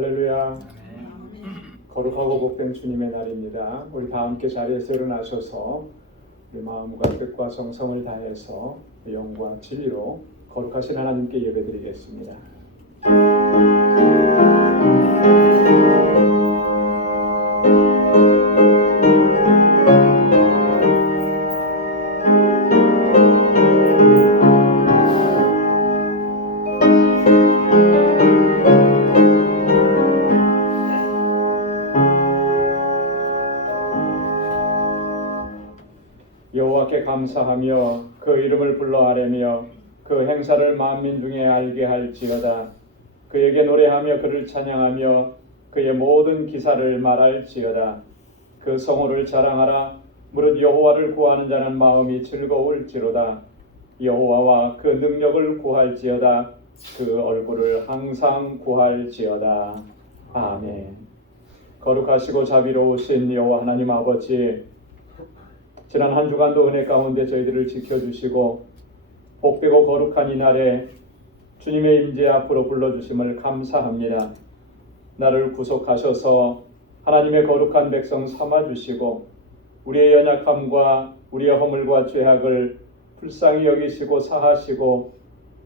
할렐루야. 거룩하고 복된 주님의 날입니다. 우리 다 함께 자리에서 일어나셔서 우리 마음과 뜻과 정성을 다해서 영과 진리로 거룩하신 하나님께 예배드리겠습니다. 여호와께 감사하며 그 이름을 불러 아뢰며 그 행사를 만민 중에 알게 할지어다. 그에게 노래하며 그를 찬양하며 그의 모든 기사를 말할지어다. 그 성호를 자랑하라. 무릇 여호와를 구하는 자는 마음이 즐거울지로다. 여호와와 그 능력을 구할지어다. 그 얼굴을 항상 구할지어다. 아멘. 거룩하시고 자비로우신 여호와 하나님 아버지, 지난 한 주간도 은혜 가운데 저희들을 지켜주시고 복되고 거룩한 이 날에 주님의 임재 앞으로 불러주심을 감사합니다. 나를 구속하셔서 하나님의 거룩한 백성 삼아주시고 우리의 연약함과 우리의 허물과 죄악을 불쌍히 여기시고 사하시고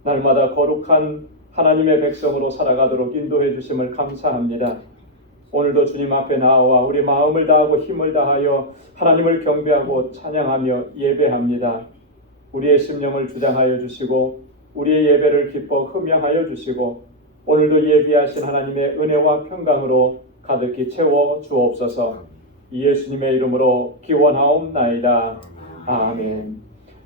날마다 거룩한 하나님의 백성으로 살아가도록 인도해 주심을 감사합니다. 오늘도 주님 앞에 나와 우리 마음을 다하고 힘을 다하여 하나님을 경배하고 찬양하며 예배합니다. 우리의 심령을 주장하여 주시고 우리의 예배를 기뻐 흠양하여 주시고 오늘도 예비하신 하나님의 은혜와 평강으로 가득히 채워 주옵소서. 예수님의 이름으로 기원하옵나이다. 아멘.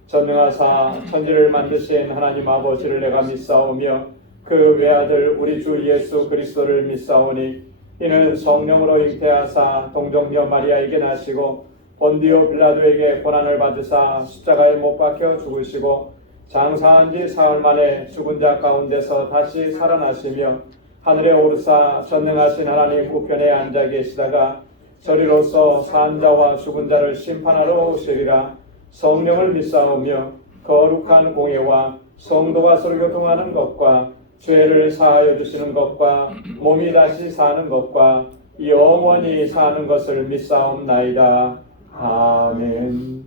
전능하사 천지를 만드신 하나님 아버지를 내가 믿사오며 그 외아들 우리 주 예수 그리스도를 믿사오니 이는 성령으로 잉태하사 동정녀 마리아에게 나시고 본디오 빌라도에게 고난을 받으사 십자가에 못 박혀 죽으시고 장사한 지 사흘 만에 죽은 자 가운데서 다시 살아나시며 하늘에 오르사 전능하신 하나님 우편에 앉아 계시다가 저리로서 산 자와 죽은 자를 심판하러 오시리라. 성령을 믿사오며 거룩한 공예와 성도가 서로 교통하는 것과 죄를 사하여 주시는 것과 몸이 다시 사는 것과 영원히 사는 것을 믿사옵나이다. 아멘.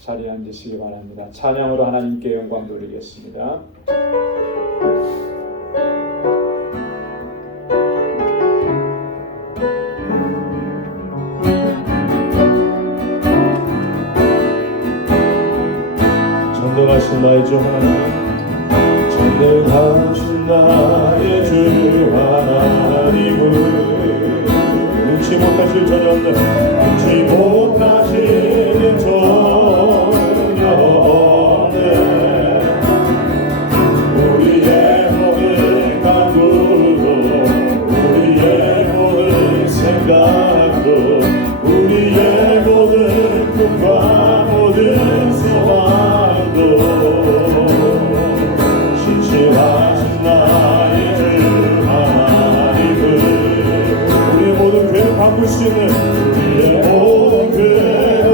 자리에 앉으시기 바랍니다. 찬양으로 하나님께 영광 돌리겠습니다. 전능하신 나의 주 하나님, 전능하신 나의 주 하나님은 능치 못하실 전혀 능치 못하시는 전혀 없네. 우리의 모든 간구도 우리의 모든 생각도 우리의 모든 꿈과 모든 소망도 신실하신 나의 주 하나님은 우리의 모든 괴로 바꿀 수 있는 우리의 모든 괴로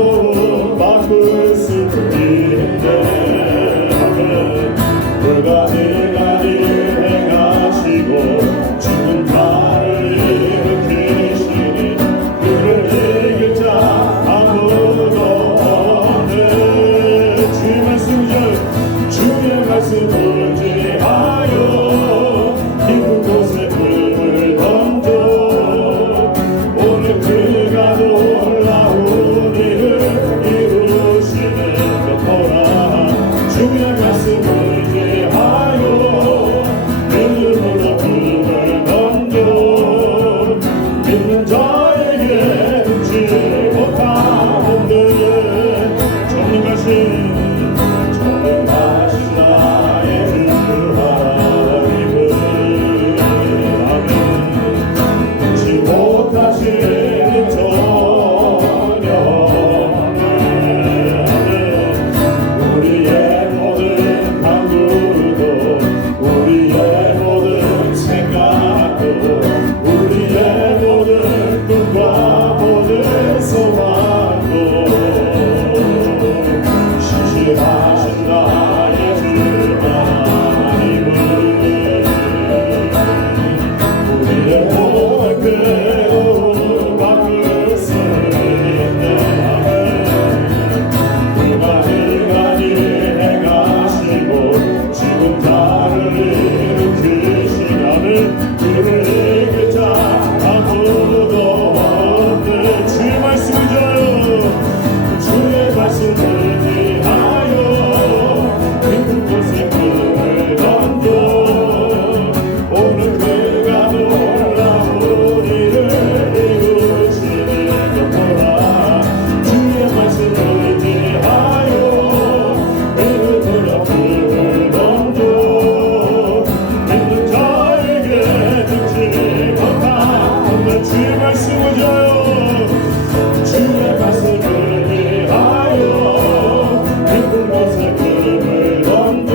없는 주의 말씀을 위하여 주의 말씀을 위하여 깊은 곳에 금을 던져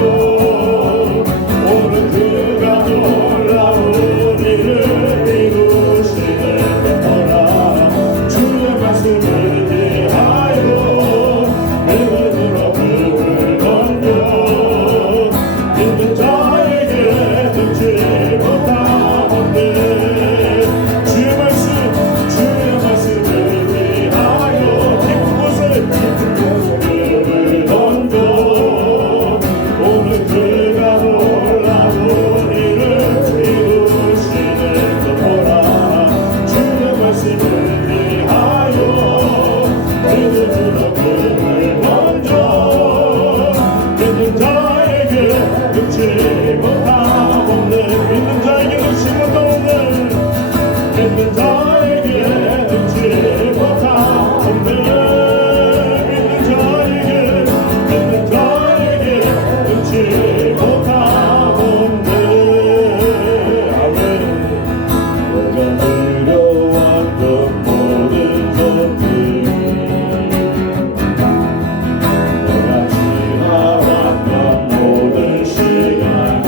오늘 그가 놀라운 일을 이루시는 거라 주의 말씀을 위하여 믿음으로 금을 던져 믿는 자에게 듣지 못하건대 주의 말씀을 위하여 깊은 곳에 금을 던져 오늘 그가 놀라운 일을 이루시는 것 보라 주의 말씀을 위하여 믿음으로 금을 던져 믿는 자에게 듣지 못하건대 믿는 자에게 듣지 못하건대 믿는 자에게 듣지 못하건대 믿는 자에게 듣지 못하건대 아멘 내가 누려왔던 모든 것들 내가 지나왔던 모든 시간이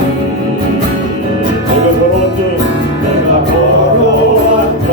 내가 걸어왔던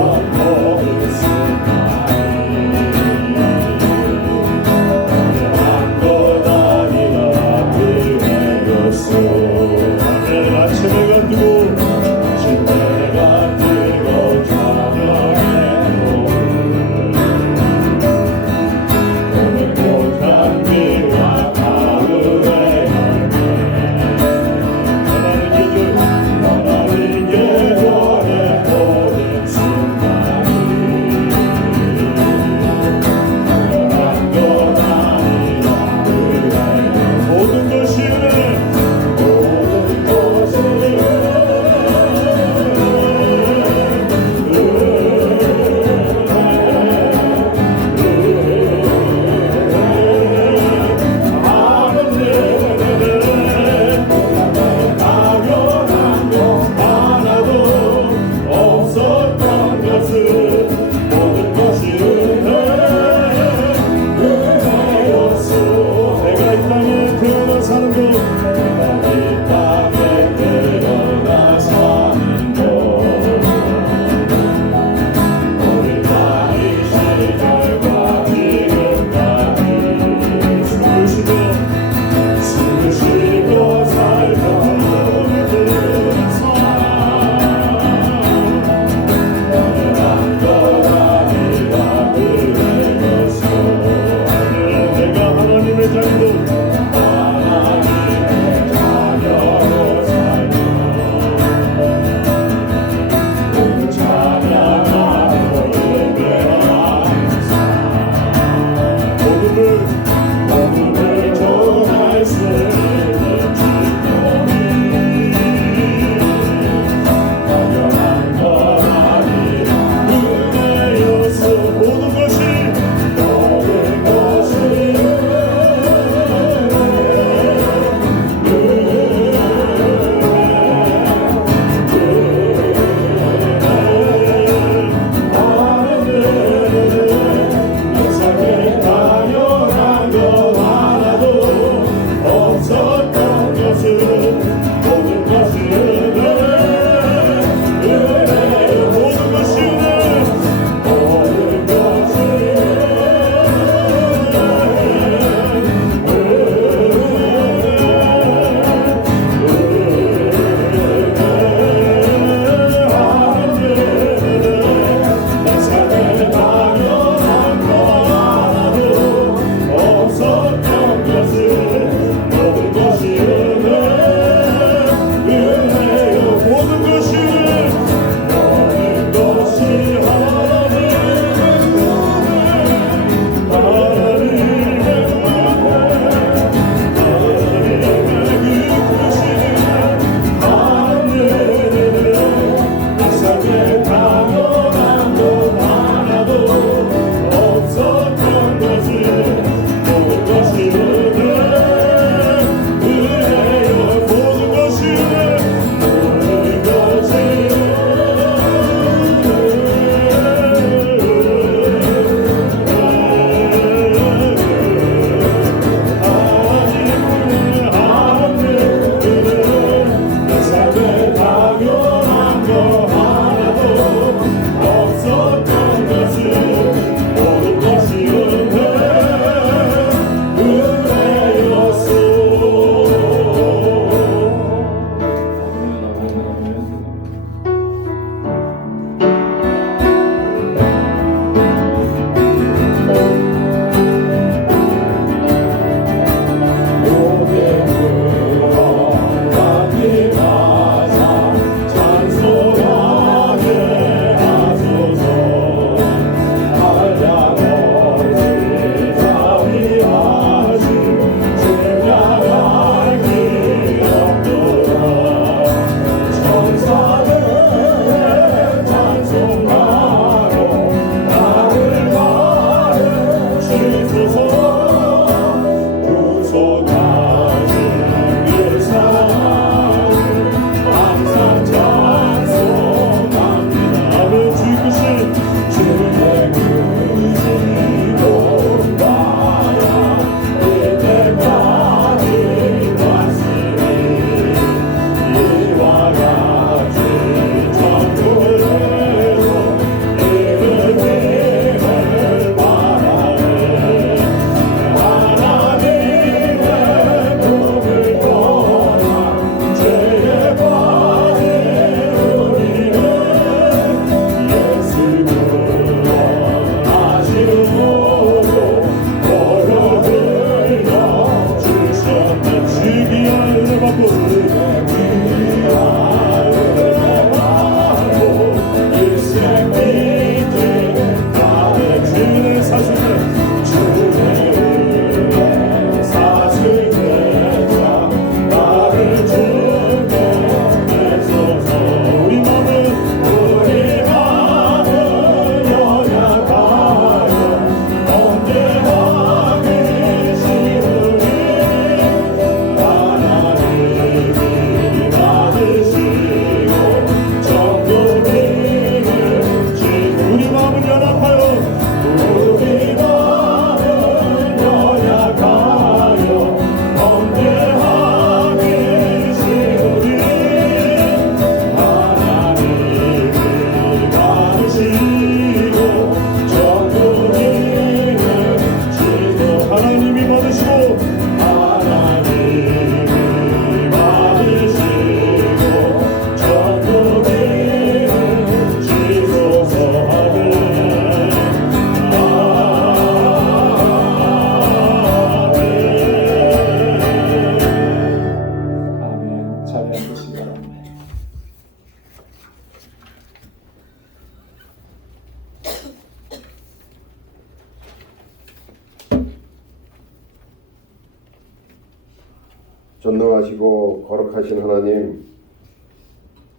전능하시고 거룩하신 하나님,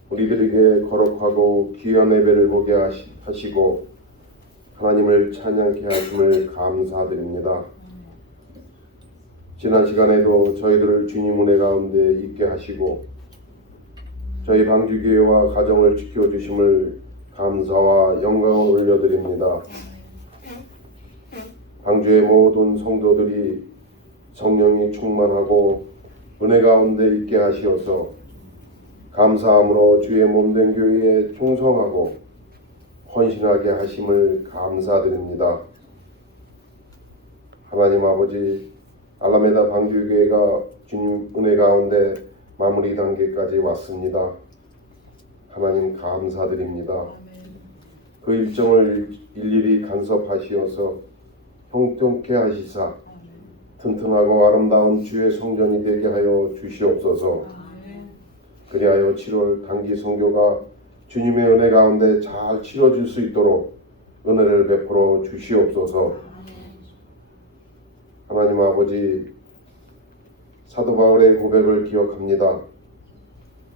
우리들에게 거룩하고 귀한 예배를 보게 하시고 하나님을 찬양케 하심을 감사드립니다. 지난 시간에도 저희들을 주님 은혜 가운데 있게 하시고 저희 방주교회와 가정을 지켜주심을 감사와 영광을 올려드립니다. 방주의 모든 성도들이 성령이 충만하고 은혜 가운데 있게 하시어서 감사함으로 주의 몸된 교회에 충성하고 헌신하게 하심을 감사드립니다. 하나님 아버지, 알라메다 방주교회가 주님 은혜 가운데 마무리 단계까지 왔습니다. 하나님 감사드립니다. 그 일정을 일일이 간섭하시어서 형통케 하시사 튼튼하고 아름다운 주의 성전이 되게 하여 주시옵소서. 그리하여 7월 단기 선교가 주님의 은혜 가운데 잘 치러질 수 있도록 은혜를 베풀어 주시옵소서. 하나님 아버지, 사도 바울의 고백을 기억합니다.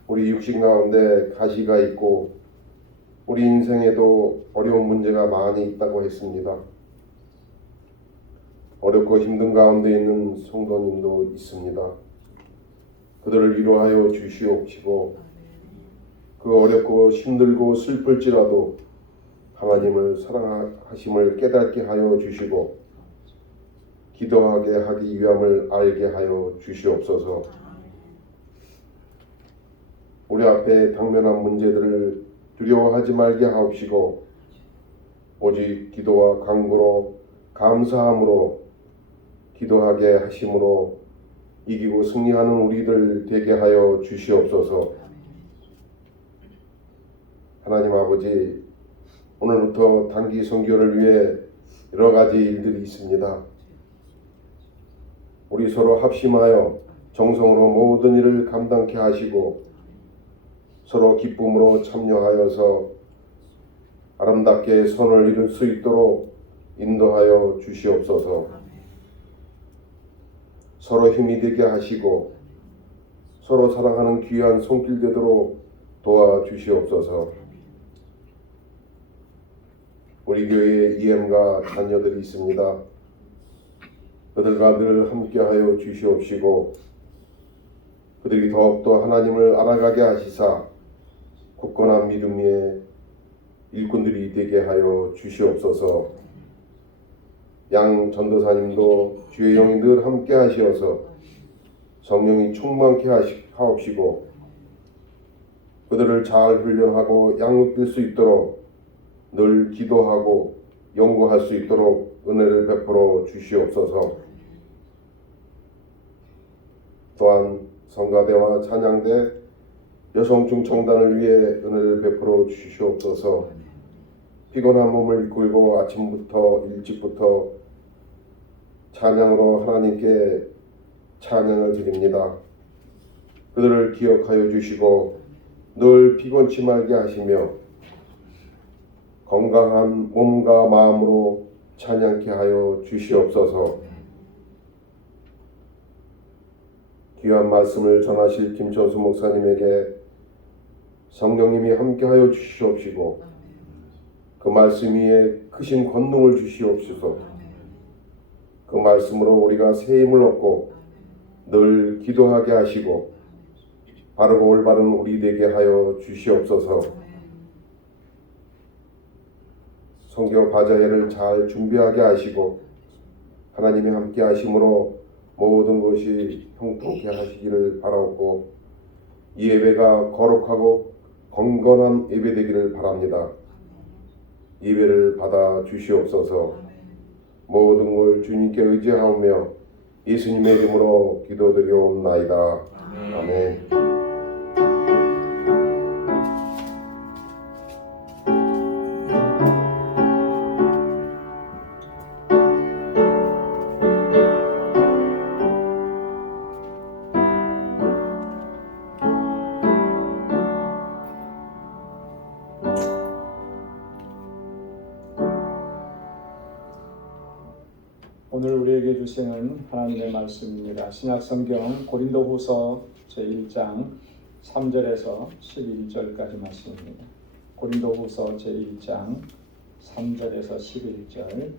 우리 육신 가운데 가시가 있고 우리 인생에도 어려운 문제가 많이 있다고 했습니다. 어렵고 힘든 가운데 있는 성도님도 있습니다. 그들을 위로하여 주시옵시고 그 어렵고 힘들고 슬플지라도 하나님을 사랑하심을 깨닫게 하여 주시고 기도하게 하기 위함을 알게 하여 주시옵소서. 우리 앞에 당면한 문제들을 두려워하지 말게 하옵시고 오직 기도와 간구로 감사함으로 기도하게 하심으로 이기고 승리하는 우리들 되게 하여 주시옵소서. 하나님 아버지, 오늘부터 단기 선교를 위해 여러 가지 일들이 있습니다. 우리 서로 합심하여 정성으로 모든 일을 감당케 하시고 서로 기쁨으로 참여하여서 아름답게 선을 이룰 수 있도록 인도하여 주시옵소서. 서로 힘이 되게 하시고 서로 사랑하는 귀한 손길 되도록 도와주시옵소서. 우리 교회에 EM과 자녀들이 있습니다. 그들과 늘 함께하여 주시옵시고 그들이 더욱더 하나님을 알아가게 하시사 굳건한 믿음의 일꾼들이 되게 하여 주시옵소서. 양 전도사님도 주의 영이 늘 함께 하시어서 성령이 충만케 하옵시고 그들을 잘 훈련하고 양육될 수 있도록 늘 기도하고 연구할 수 있도록 은혜를 베풀어 주시옵소서. 또한 성가대와 찬양대 여성중청단을 위해 은혜를 베풀어 주시옵소서. 피곤한 몸을 이끌고 아침부터 일찍부터 찬양으로 하나님께 찬양을 드립니다. 그들을 기억하여 주시고 늘 피곤치 말게 하시며 건강한 몸과 마음으로 찬양케 하여 주시옵소서. 귀한 말씀을 전하실 김천수 목사님에게 성령님이 함께하여 주시옵시고 그 말씀 위에 크신 권능을 주시옵소서. 그 말씀으로 우리가 새 힘을 얻고 늘 기도하게 하시고 바르고 올바른 우리 되게 하여 주시옵소서. 성교 바자회를 잘 준비하게 하시고 하나님이 함께 하심으로 모든 것이 형통케 하시기를 바라옵고 이 예배가 거룩하고 건건한 예배 되기를 바랍니다. 예배를 받아 주시옵소서. 모든 걸 주님께 의지하오며 예수님의 이름으로 기도드리옵나이다. 아멘. 오늘 우리에게 주시는 하나님의 말씀입니다. 신약성경 고린도후서 제1장 3절에서 11절까지 말씀입니다. 고린도후서 제1장 3절에서 11절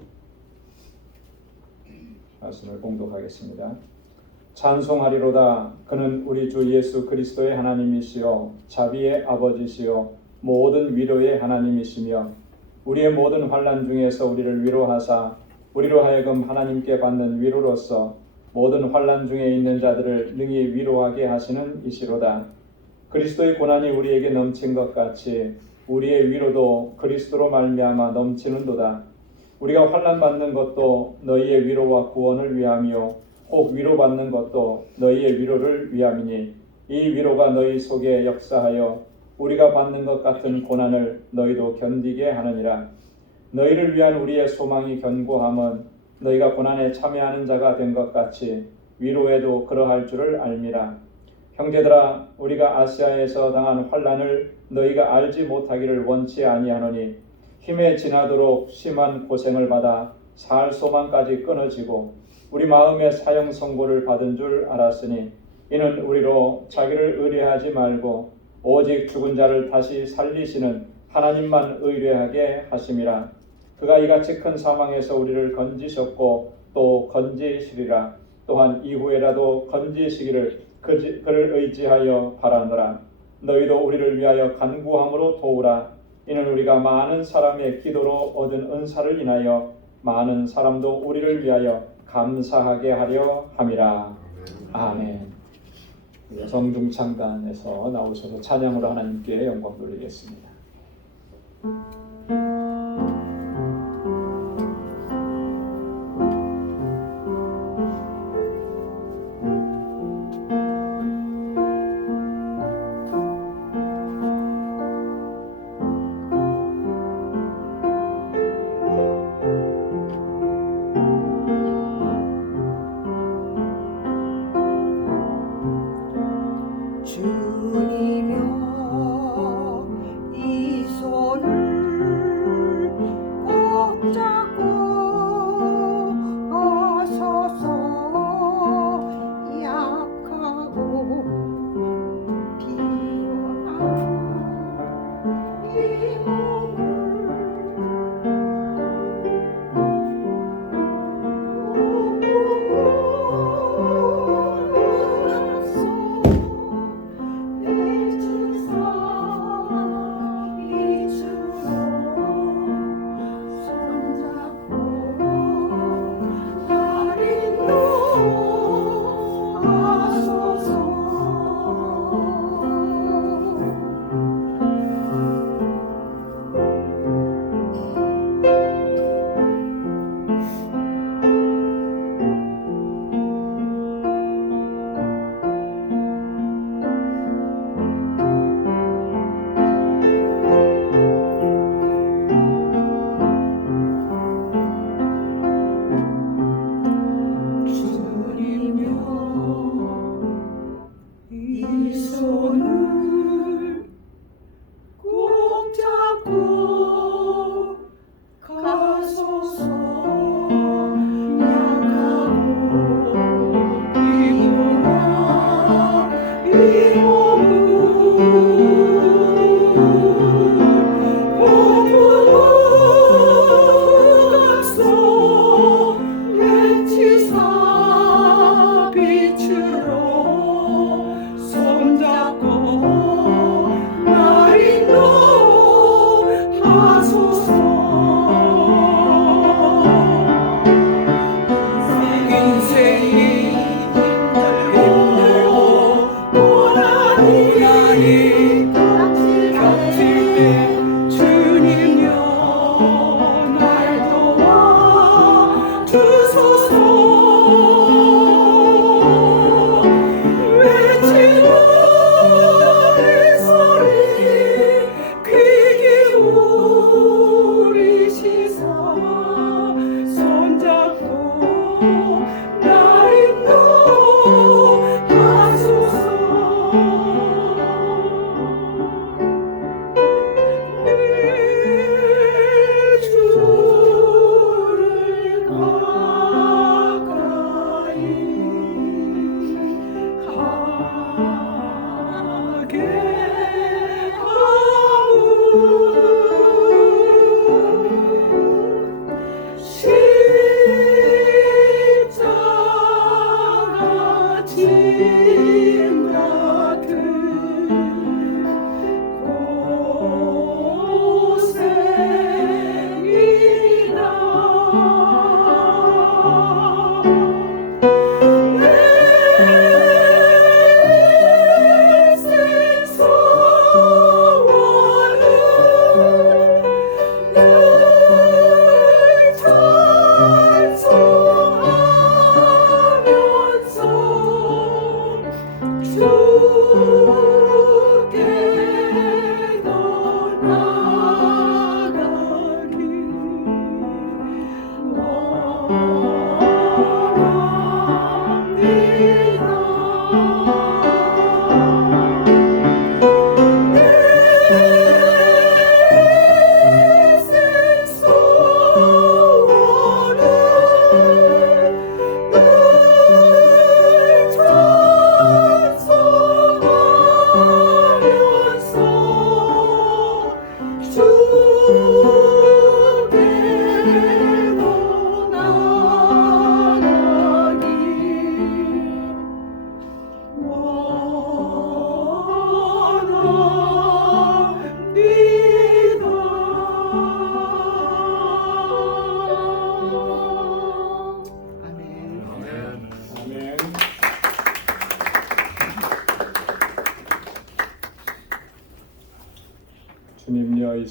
말씀을 봉독하겠습니다. 찬송하리로다. 그는 우리 주 예수 그리스도의 하나님이시요 자비의 아버지시요 모든 위로의 하나님이시며 우리의 모든 환난 중에서 우리를 위로하사 우리로 하여금 하나님께 받는 위로로서 모든 환난 중에 있는 자들을 능히 위로하게 하시는 이시로다. 그리스도의 고난이 우리에게 넘친 것 같이 우리의 위로도 그리스도로 말미암아 넘치는도다. 우리가 환난 받는 것도 너희의 위로와 구원을 위함이요 혹 위로받는 것도 너희의 위로를 위함이니 이 위로가 너희 속에 역사하여 우리가 받는 것 같은 고난을 너희도 견디게 하느니라. 너희를 위한 우리의 소망이 견고함은 너희가 고난에 참여하는 자가 된 것 같이 위로에도 그러할 줄을 알미라. 형제들아, 우리가 아시아에서 당한 환난을 너희가 알지 못하기를 원치 아니하노니 힘에 지나도록 심한 고생을 받아 살 소망까지 끊어지고 우리 마음의 사형 선고를 받은 줄 알았으니 이는 우리로 자기를 의뢰하지 말고 오직 죽은 자를 다시 살리시는 하나님만 의뢰하게 하심이라. 그가 이같이 큰 사망에서 우리를 건지셨고 또 건지시리라. 또한 이후에라도 건지시기를 그를 의지하여 바라노라. 너희도 우리를 위하여 간구함으로 도우라. 이는 우리가 많은 사람의 기도로 얻은 은사를 인하여 많은 사람도 우리를 위하여 감사하게 하려 함이라. 아멘. 여성 중창단에서 나오셔서 찬양으로 하나님께 영광 돌리겠습니다. 주님여 이 손을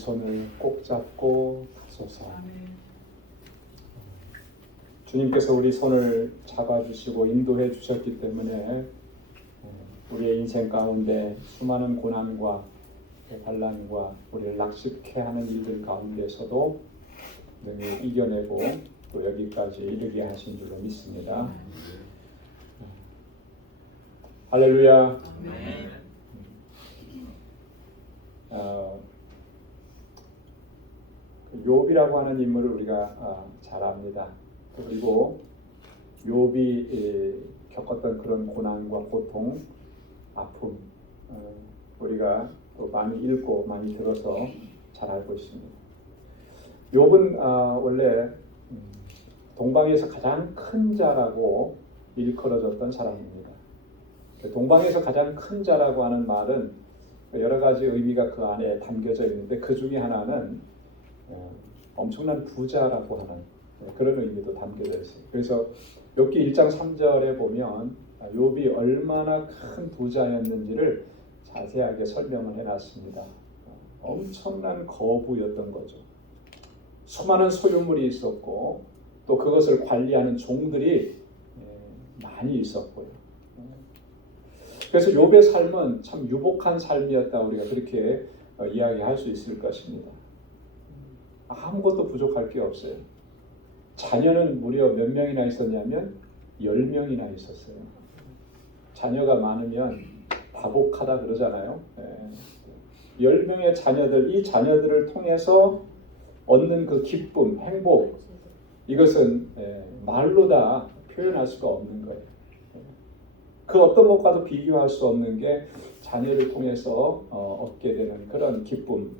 손을 꼭 잡고 가소서. 주님께서 우리 손을 잡아주시고 인도해 주셨기 때문에 우리의 인생 가운데 수많은 고난과 반란과 우리를 낙심케 하는 일들 가운데서도 능히 이겨내고 또 여기까지 이르게 하신 줄로 믿습니다. 할렐루야. 욥이라고 하는 인물을 우리가 잘 압니다. 그리고 욥이 겪었던 그런 고난과 고통, 아픔 우리가 또 많이 읽고 많이 들어서 잘 알고 있습니다. 욥은 원래 동방에서 가장 큰 자라고 일컬어졌던 사람입니다. 동방에서 가장 큰 자라고 하는 말은 여러 가지 의미가 그 안에 담겨져 있는데 그 중에 하나는 엄청난 부자라고 하는 그런 의미도 담겨져 있어요. 그래서 욥기 1장 3절에 보면 욥이 얼마나 큰 부자였는지를 자세하게 설명을 해놨습니다. 엄청난 거부였던 거죠. 수많은 소유물이 있었고 또 그것을 관리하는 종들이 많이 있었고요. 그래서 욥의 삶은 참 유복한 삶이었다 우리가 그렇게 이야기할 수 있을 것입니다. 아무것도 부족할 게 없어요. 자녀는 무려 몇 명이나 있었냐면 10명이나 있었어요. 자녀가 많으면 다복하다 그러잖아요. 10명의 자녀들, 이 자녀들을 통해서 얻는 그 기쁨, 행복 이것은 말로 다 표현할 수가 없는 거예요. 그 어떤 것과도 비교할 수 없는 게 자녀를 통해서 얻게 되는 그런 기쁨,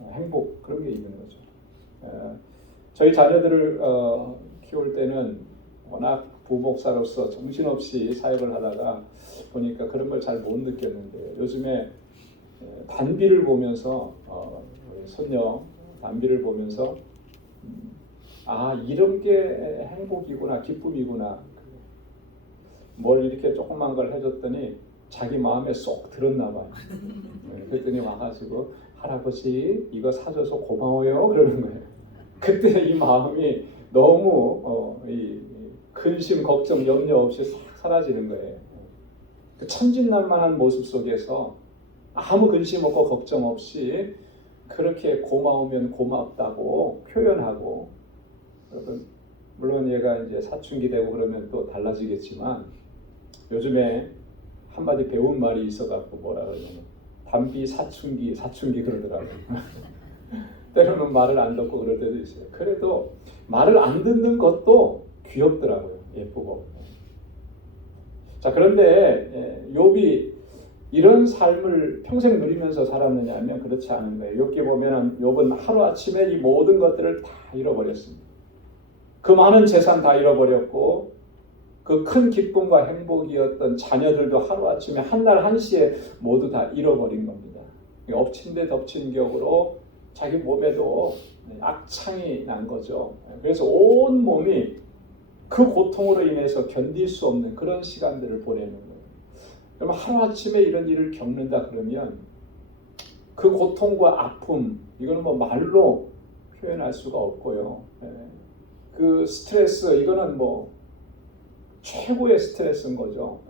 행복 그런 게 있는 거죠. 저희 자녀들을 키울 때는 워낙 부목사로서 정신없이 사역을 하다가 보니까 그런 걸 잘 못 느꼈는데 요즘에 단비를 보면서 손녀 단비를 보면서 이런 게 행복이구나 기쁨이구나 뭘 이렇게 조그만 걸 해줬더니 자기 마음에 쏙 들었나 봐요. 그랬더니 와가지고 할아버지 이거 사줘서 고마워요 그러는 거예요. 그때 이 마음이 너무 이 근심 걱정 염려 없이 싹 사라지는 거예요. 그 천진난만한 모습 속에서 아무 근심 없고 걱정 없이 그렇게 고마우면 고맙다고 표현하고 여러분 물론 얘가 이제 사춘기 되고 그러면 또 달라지겠지만 요즘에 한마디 배운 말이 있어갖고 뭐라 그러냐면 단비 사춘기 그러더라고요. 때로는 말을 안 듣고 그럴 때도 있어요. 그래도 말을 안 듣는 것도 귀엽더라고요. 예쁘고. 자 그런데 욥이 이런 삶을 평생 누리면서 살았느냐 하면 그렇지 않은 거예요. 욥기 보면 욥은 하루아침에 이 모든 것들을 다 잃어버렸습니다. 그 많은 재산 다 잃어버렸고 그 큰 기쁨과 행복이었던 자녀들도 하루아침에 한날 한시에 모두 다 잃어버린 겁니다. 엎친 데 덮친 격으로 자기 몸에도 악창이 난 거죠. 그래서 온 몸이 그 고통으로 인해서 견딜 수 없는 그런 시간들을 보내는 거예요. 그럼 하루아침에 이런 일을 겪는다 그러면 그 고통과 아픔 이거는 뭐 말로 표현할 수가 없고요. 그 스트레스 이거는 뭐 최고의 스트레스인 거죠.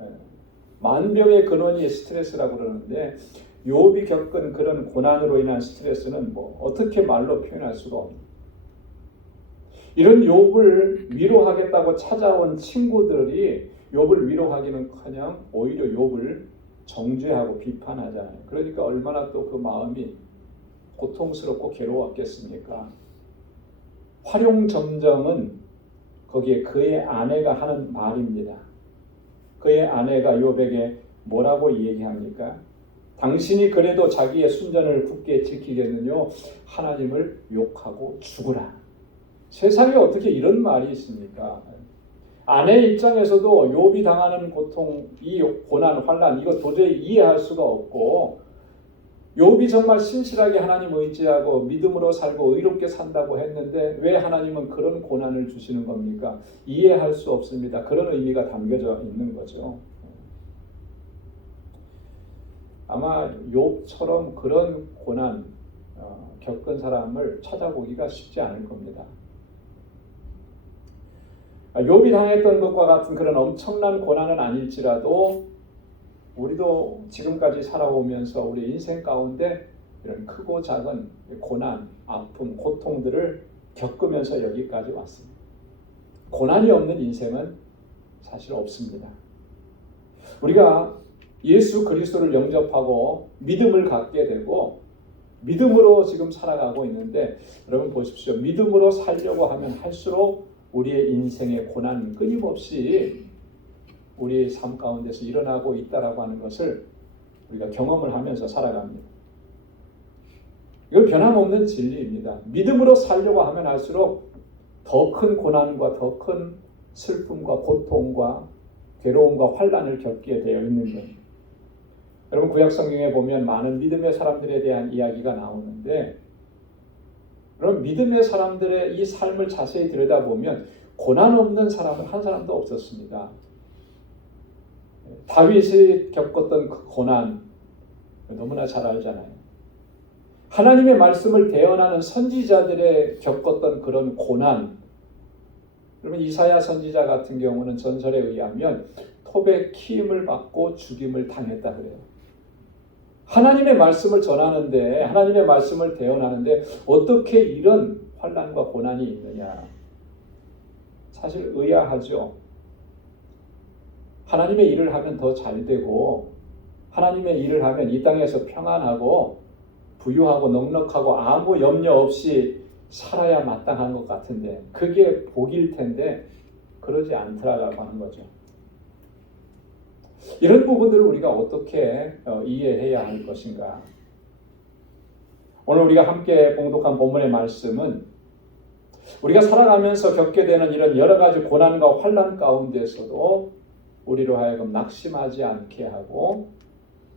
만병의 근원이 스트레스라고 그러는데 욥이 겪은 그런 고난으로 인한 스트레스는 뭐 어떻게 말로 표현할 수가 없는 이런 욥을 위로하겠다고 찾아온 친구들이 욥을 위로하기는커녕 오히려 욥을 정죄하고 비판하잖아요. 그러니까 얼마나 또 그 마음이 고통스럽고 괴로웠겠습니까? 활용점정은 거기에 그의 아내가 하는 말입니다. 그의 아내가 욥에게 뭐라고 얘기합니까? 당신이 그래도 자기의 순전을 굳게 지키겠느냐? 하나님을 욕하고 죽으라. 세상에 어떻게 이런 말이 있습니까? 아내 입장에서도 욥이 당하는 고통, 이 고난, 환난 이거 도저히 이해할 수가 없고 욥이 정말 신실하게 하나님 의지하고 믿음으로 살고 의롭게 산다고 했는데 왜 하나님은 그런 고난을 주시는 겁니까? 이해할 수 없습니다. 그런 의미가 담겨져 있는 거죠. 아마 욥처럼 그런 고난, 겪은 사람을 찾아보기가 쉽지 않을 겁니다. 욥이 당했던 것과 같은 그런 엄청난 고난은 아닐지라도 우리도 지금까지 살아오면서 우리 인생 가운데 이런 크고 작은 고난, 아픔, 고통들을 겪으면서 여기까지 왔습니다. 고난이 없는 인생은 사실 없습니다. 우리가 예수 그리스도를 영접하고 믿음을 갖게 되고 믿음으로 지금 살아가고 있는데 여러분 보십시오. 믿음으로 살려고 하면 할수록 우리의 인생의 고난 끊임없이 우리의 삶 가운데서 일어나고 있다라고 하는 것을 우리가 경험을 하면서 살아갑니다. 이건 변함없는 진리입니다. 믿음으로 살려고 하면 할수록 더 큰 고난과 더 큰 슬픔과 고통과 괴로움과 환난을 겪게 되어 있는 거예요. 여러분 구약 성경에 보면 많은 믿음의 사람들에 대한 이야기가 나오는데 그럼 믿음의 사람들의 이 삶을 자세히 들여다보면 고난 없는 사람은 한 사람도 없었습니다. 다윗이 겪었던 그 고난 너무나 잘 알잖아요. 하나님의 말씀을 대언하는 선지자들의 겪었던 그런 고난, 그러면 이사야 선지자 같은 경우는 전설에 의하면 톱에 키임을 받고 죽임을 당했다 그래요. 하나님의 말씀을 전하는데, 하나님의 말씀을 대언하는데 어떻게 이런 환난과 고난이 있느냐? 사실 의아하죠. 하나님의 일을 하면 더 잘 되고 하나님의 일을 하면 이 땅에서 평안하고 부유하고 넉넉하고 아무 염려 없이 살아야 마땅한 것 같은데 그게 복일 텐데 그러지 않더라라고 하는 거죠. 이런 부분들을 우리가 어떻게 이해해야 할 것인가? 오늘 우리가 함께 봉독한 본문의 말씀은 우리가 살아가면서 겪게 되는 이런 여러 가지 고난과 환난 가운데서도 우리로 하여금 낙심하지 않게 하고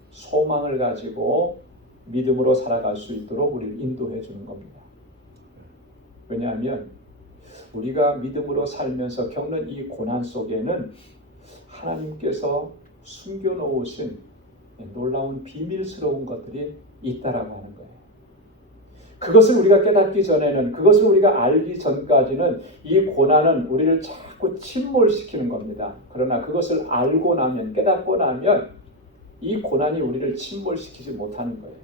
소망을 가지고 믿음으로 살아갈 수 있도록 우리를 인도해 주는 겁니다. 왜냐하면 우리가 믿음으로 살면서 겪는 이 고난 속에는 하나님께서 숨겨놓으신 놀라운 비밀스러운 것들이 있다라고 하는 거예요. 그것을 우리가 깨닫기 전에는, 그것을 우리가 알기 전까지는 이 고난은 우리를 자꾸 침몰시키는 겁니다. 그러나 그것을 알고 나면, 깨닫고 나면 이 고난이 우리를 침몰시키지 못하는 거예요.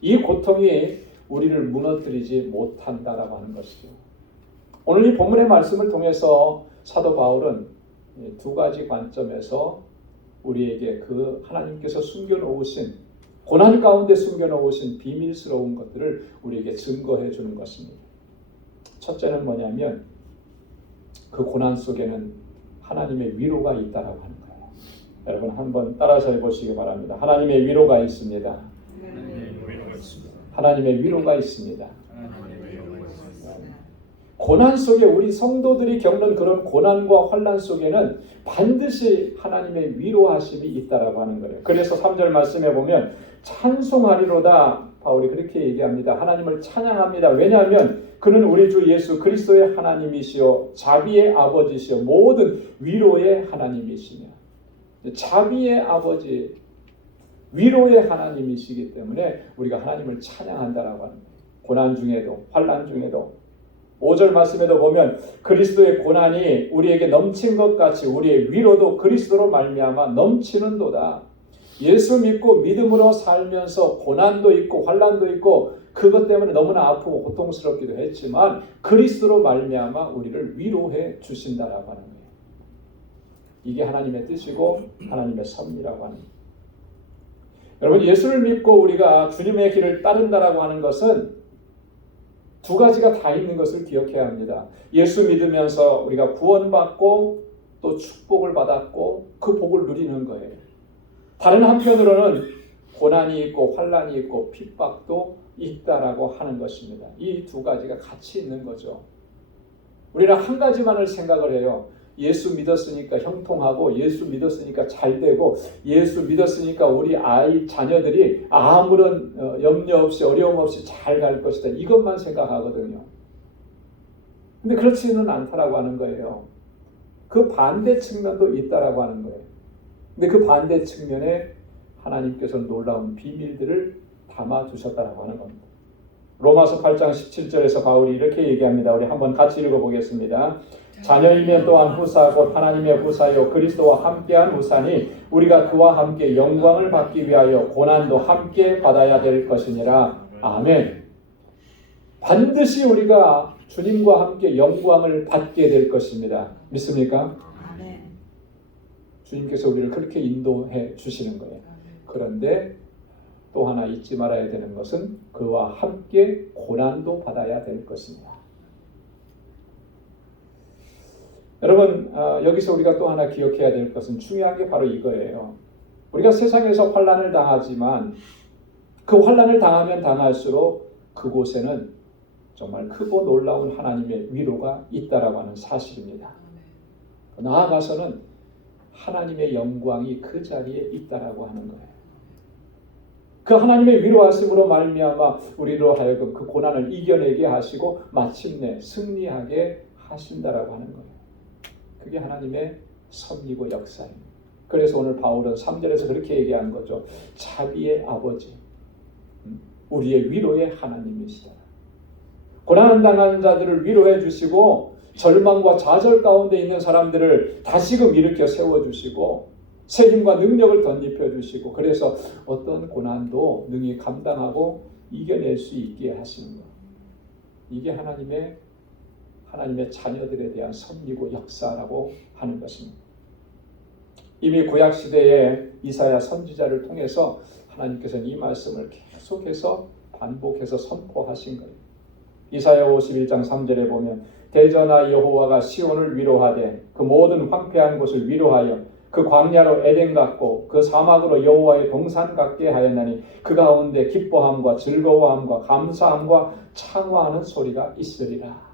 이 고통이 우리를 무너뜨리지 못한다라고 하는 것이죠. 오늘 이 본문의 말씀을 통해서 사도 바울은 두 가지 관점에서 우리에게 그 하나님께서 숨겨놓으신 고난 가운데 숨겨놓으신 비밀스러운 것들을 우리에게 증거해 주는 것입니다. 첫째는 뭐냐면 그 고난 속에는 하나님의 위로가 있다라고 하는 거예요. 여러분 한번 따라서 해보시기 바랍니다. 하나님의 위로가 있습니다. 하나님의 위로가 있습니다. 고난 속에 우리 성도들이 겪는 그런 고난과 환난 속에는 반드시 하나님의 위로하심이 있다라고 하는 거예요. 그래서 3절 말씀에 보면 찬송하리로다 바울이 그렇게 얘기합니다. 하나님을 찬양합니다. 왜냐하면 그는 우리 주 예수 그리스도의 하나님이시요 자비의 아버지시요 모든 위로의 하나님이시며 자비의 아버지 위로의 하나님이시기 때문에 우리가 하나님을 찬양한다라고 하는 거예요. 고난 중에도 환난 중에도 5절 말씀에도 보면 그리스도의 고난이 우리에게 넘친 것 같이 우리의 위로도 그리스도로 말미암아 넘치는도다. 예수 믿고 믿음으로 살면서 고난도 있고 환난도 있고 그것 때문에 너무나 아프고 고통스럽기도 했지만 그리스도로 말미암아 우리를 위로해 주신다라고 하는 거예요. 이게 하나님의 뜻이고 하나님의 섭리라고 하는 거예요. 여러분 예수를 믿고 우리가 주님의 길을 따른다라고 하는 것은 두 가지가 다 있는 것을 기억해야 합니다. 예수 믿으면서 우리가 구원받고 또 축복을 받았고 그 복을 누리는 거예요. 다른 한편으로는 고난이 있고 환난이 있고 핍박도 있다라고 하는 것입니다. 이 두 가지가 같이 있는 거죠. 우리는 한 가지만을 생각을 해요. 예수 믿었으니까 형통하고 예수 믿었으니까 잘 되고 예수 믿었으니까 우리 아이 자녀들이 아무런 염려 없이 어려움 없이 잘 갈 것이다. 이것만 생각하거든요. 근데 그렇지는 않다라고 하는 거예요. 그 반대 측면도 있다라고 하는 거예요. 근데 그 반대 측면에 하나님께서 놀라운 비밀들을 담아 두셨다라고 하는 겁니다. 로마서 8장 17절에서 바울이 이렇게 얘기합니다. 우리 한번 같이 읽어보겠습니다. 자녀이면 또한 후사 곧 하나님의 후사요 그리스도와 함께한 후사니 우리가 그와 함께 영광을 받기 위하여 고난도 함께 받아야 될 것이니라. 아멘. 반드시 우리가 주님과 함께 영광을 받게 될 것입니다. 믿습니까? 아멘. 주님께서 우리를 그렇게 인도해 주시는 거예요. 그런데 또 하나 잊지 말아야 되는 것은 그와 함께 고난도 받아야 될 것입니다. 여러분, 여기서 우리가 또 하나 기억해야 될 것은 중요한 게 바로 이거예요. 우리가 세상에서 환난을 당하지만 그 환난을 당하면 당할수록 그곳에는 정말 크고 놀라운 하나님의 위로가 있다라고 하는 사실입니다. 나아가서는 하나님의 영광이 그 자리에 있다라고 하는 거예요. 그 하나님의 위로하심으로 말미암아 우리로 하여금 그 고난을 이겨내게 하시고 마침내 승리하게 하신다라고 하는 거예요. 그게 하나님의 섭리고 역사입니다. 그래서 오늘 바울은 3절에서 그렇게 얘기한 거죠. 자비의 아버지, 우리의 위로의 하나님이시다. 고난 당한 자들을 위로해 주시고 절망과 좌절 가운데 있는 사람들을 다시금 일으켜 세워주시고 책임과 능력을 덧입혀 주시고 그래서 어떤 고난도 능히 감당하고 이겨낼 수 있게 하시는 것. 이게 하나님의 자녀들에 대한 섭리고 역사라고 하는 것입니다. 이미 구약시대에 이사야 선지자를 통해서 하나님께서는 이 말씀을 계속해서 반복해서 선포하신 거예요. 이사야 51장 3절에 보면 대전하 여호와가 시온을 위로하되 그 모든 황폐한 곳을 위로하여 그 광야로 에덴 같고 그 사막으로 여호와의 동산 같게 하였나니 그 가운데 기뻐함과 즐거워함과 감사함과 창화하는 소리가 있으리라.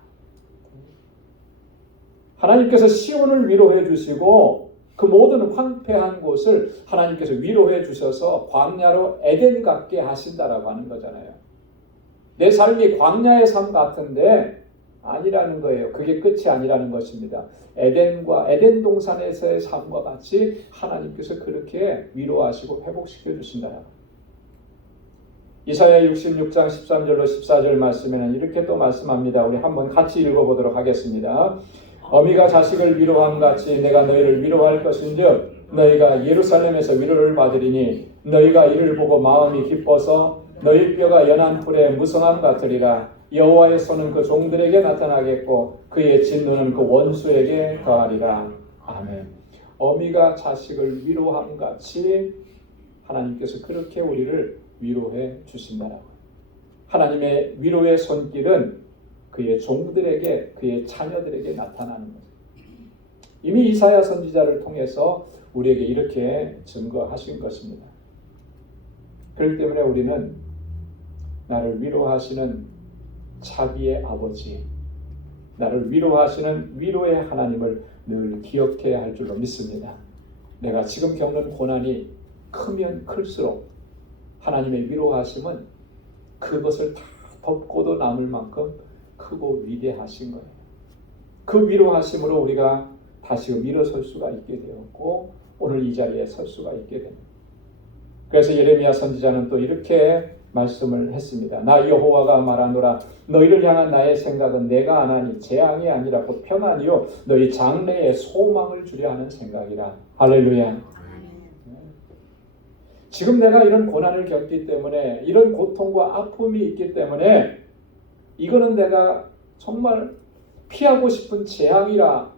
하나님께서 시온을 위로해 주시고 그 모든 황폐한 곳을 하나님께서 위로해 주셔서 광야로 에덴 같게 하신다라고 하는 거잖아요. 내 삶이 광야의 삶 같은데 아니라는 거예요. 그게 끝이 아니라는 것입니다. 에덴 동산에서의 삶과 같이 하나님께서 그렇게 위로하시고 회복시켜 주신다. 이사야 66장 13절로 14절 말씀에는 이렇게 또 말씀합니다. 우리 한번 같이 읽어보도록 하겠습니다. 어미가 자식을 위로함 같이 내가 너희를 위로할 것인즉 너희가 예루살렘에서 위로를 받으리니 너희가 이를 보고 마음이 기뻐서 너희 뼈가 연한 풀에 무성함 같으리라. 여호와의 손은 그 종들에게 나타나겠고 그의 진노는 그 원수에게 더하리라. 아멘. 어미가 자식을 위로함 같이 하나님께서 그렇게 우리를 위로해 주신다라고. 하나님의 위로의 손길은 그의 종들에게, 그의 자녀들에게 나타나는 거죠. 이미 이사야 선지자를 통해서 우리에게 이렇게 증거하신 것입니다. 그렇기 때문에 우리는 나를 위로하시는 자비의 아버지, 나를 위로하시는 위로의 하나님을 늘 기억해야 할 줄로 믿습니다. 내가 지금 겪는 고난이 크면 클수록 하나님의 위로하심은 그것을 다 덮고도 남을 만큼 크고 위대하신 거예요. 그 위로하심으로 우리가 다시금 일어설 수가 있게 되었고 오늘 이 자리에 설 수가 있게 됩니다. 그래서 예레미야 선지자는 또 이렇게 말씀을 했습니다. 나 여호와가 말하노라 너희를 향한 나의 생각은 내가 안하니 재앙이 아니라 곧 평안이요 너희 장래에 소망을 주려 하는 생각이라. 할렐루야. 지금 내가 이런 고난을 겪기 때문에 이런 고통과 아픔이 있기 때문에 이거는 내가 정말 피하고 싶은 재앙이라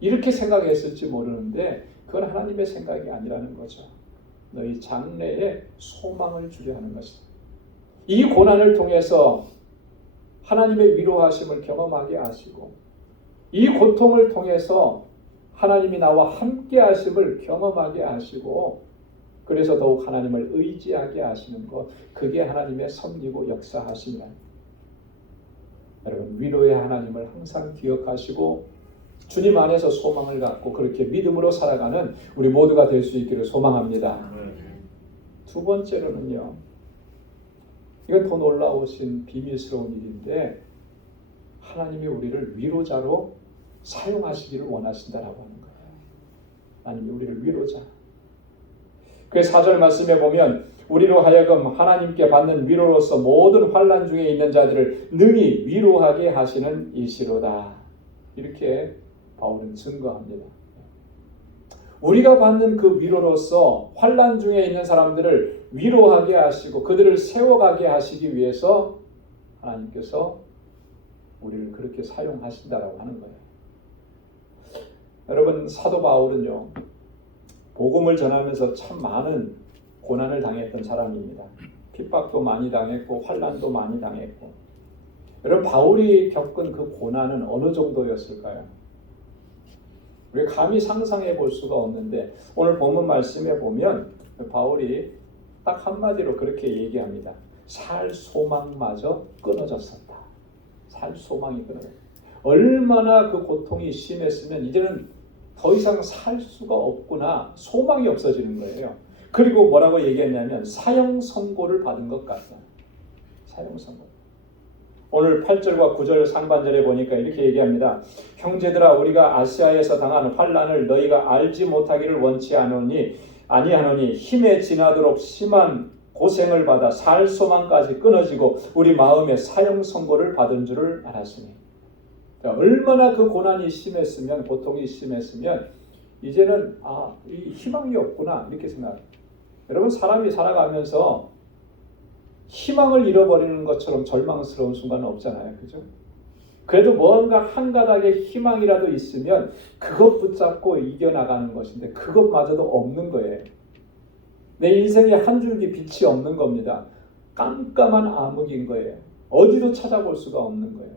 이렇게 생각했을지 모르는데 그건 하나님의 생각이 아니라는 거죠. 너희 장래에 소망을 주려 하는 것이다. 이 고난을 통해서 하나님의 위로하심을 경험하게 하시고 이 고통을 통해서 하나님이 나와 함께 하심을 경험하게 하시고 그래서 더욱 하나님을 의지하게 하시는 것 그게 하나님의 섭리고 역사하심이다. 여러분 위로의 하나님을 항상 기억하시고 주님 안에서 소망을 갖고 그렇게 믿음으로 살아가는 우리 모두가 될 수 있기를 소망합니다. 두 번째로는요. 이건 더 놀라우신 비밀스러운 일인데 하나님이 우리를 위로자로 사용하시기를 원하신다라고 하는 거예요. 하나님이 우리를 위로자. 그래서 4절 말씀에 보면 우리로 하여금 하나님께 받는 위로로서 모든 환난 중에 있는 자들을 능히 위로하게 하시는 이시로다. 이렇게 바울은 증거합니다. 우리가 받는 그 위로로서 환난 중에 있는 사람들을 위로하게 하시고 그들을 세워가게 하시기 위해서 하나님께서 우리를 그렇게 사용하신다라고 하는 거예요. 여러분, 사도 바울은요, 복음을 전하면서 참 많은 고난을 당했던 사람입니다. 핍박도 많이 당했고 환난도 많이 당했고. 여러분, 바울이 겪은 그 고난은 어느 정도였을까요? 우리가 감히 상상해 볼 수가 없는데 오늘 본문 말씀에 보면 바울이 딱 한마디로 그렇게 얘기합니다. 살 소망마저 끊어졌었다. 살 소망이 끊어졌다. 얼마나 그 고통이 심했으면 이제는 더 이상 살 수가 없구나. 소망이 없어지는 거예요. 그리고 뭐라고 얘기했냐면 사형 선고를 받은 것 같다. 사형 선고. 오늘 8절과 9절 상반절에 보니까 이렇게 얘기합니다. 형제들아, 우리가 아시아에서 당한 환난을 너희가 알지 못하기를 원치 아니하노니 힘에 지나도록 심한 고생을 받아 살 소망까지 끊어지고 우리 마음에 사형 선고를 받은 줄을 알았으니. 얼마나 그 고난이 심했으면, 고통이 심했으면 이제는 이 희망이 없구나 이렇게 생각해요. 여러분, 사람이 살아가면서 희망을 잃어버리는 것처럼 절망스러운 순간은 없잖아요. 그죠? 그래도 뭔가 한 가닥의 희망이라도 있으면 그것 붙잡고 이겨나가는 것인데 그것마저도 없는 거예요. 내 인생에 한 줄기 빛이 없는 겁니다. 깜깜한 암흑인 거예요. 어디도 찾아볼 수가 없는 거예요.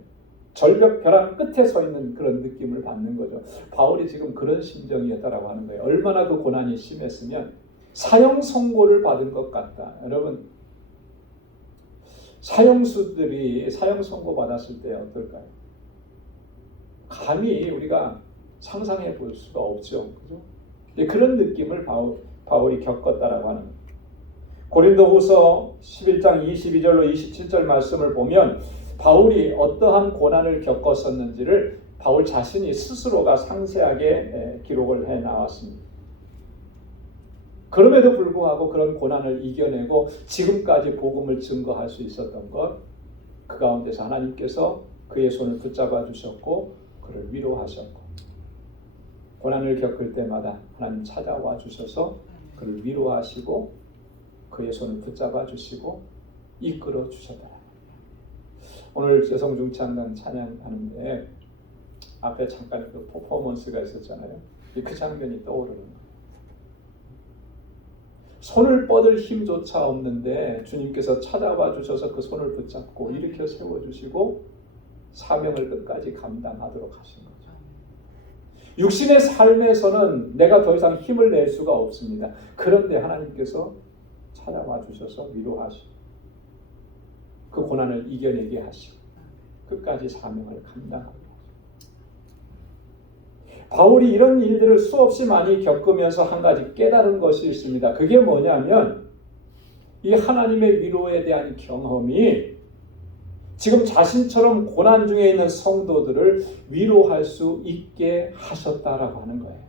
절벽 벼랑 끝에 서 있는 그런 느낌을 받는 거죠. 바울이 지금 그런 심정이었다라고 하는 거예요. 얼마나 그 고난이 심했으면 사형 선고를 받은 것 같다. 여러분, 사형수들이 사형 선고 받았을 때 어떨까요? 감히 우리가 상상해 볼 수가 없죠. 그죠? 그런 느낌을 바울이 겪었다라고 하는 거예요. 고린도후서 11장 22절로 27절 말씀을 보면 바울이 어떠한 고난을 겪었었는지를 바울 자신이 스스로가 상세하게 기록을 해 나왔습니다. 그럼에도 불구하고 그런 고난을 이겨내고 지금까지 복음을 증거할 수 있었던 것, 그 가운데서 하나님께서 그의 손을 붙잡아 주셨고 그를 위로하셨고, 고난을 겪을 때마다 하나님 찾아와 주셔서 그를 위로하시고 그의 손을 붙잡아 주시고 이끌어 주셨다. 오늘 재성중창단 찬양하는데 앞에 잠깐 그 퍼포먼스가 있었잖아요. 그 장면이 떠오르는 거예요. 손을 뻗을 힘조차 없는데 주님께서 찾아와 주셔서 그 손을 붙잡고 일으켜 세워주시고 사명을 끝까지 감당하도록 하신 거죠. 육신의 삶에서는 내가 더 이상 힘을 낼 수가 없습니다. 그런데 하나님께서 찾아와 주셔서 위로하시고 그 고난을 이겨내게 하시고 끝까지 사명을 감당하게 하시고, 바울이 이런 일들을 수없이 많이 겪으면서 한 가지 깨달은 것이 있습니다. 그게 뭐냐면 이 하나님의 위로에 대한 경험이 지금 자신처럼 고난 중에 있는 성도들을 위로할 수 있게 하셨다라고 하는 거예요.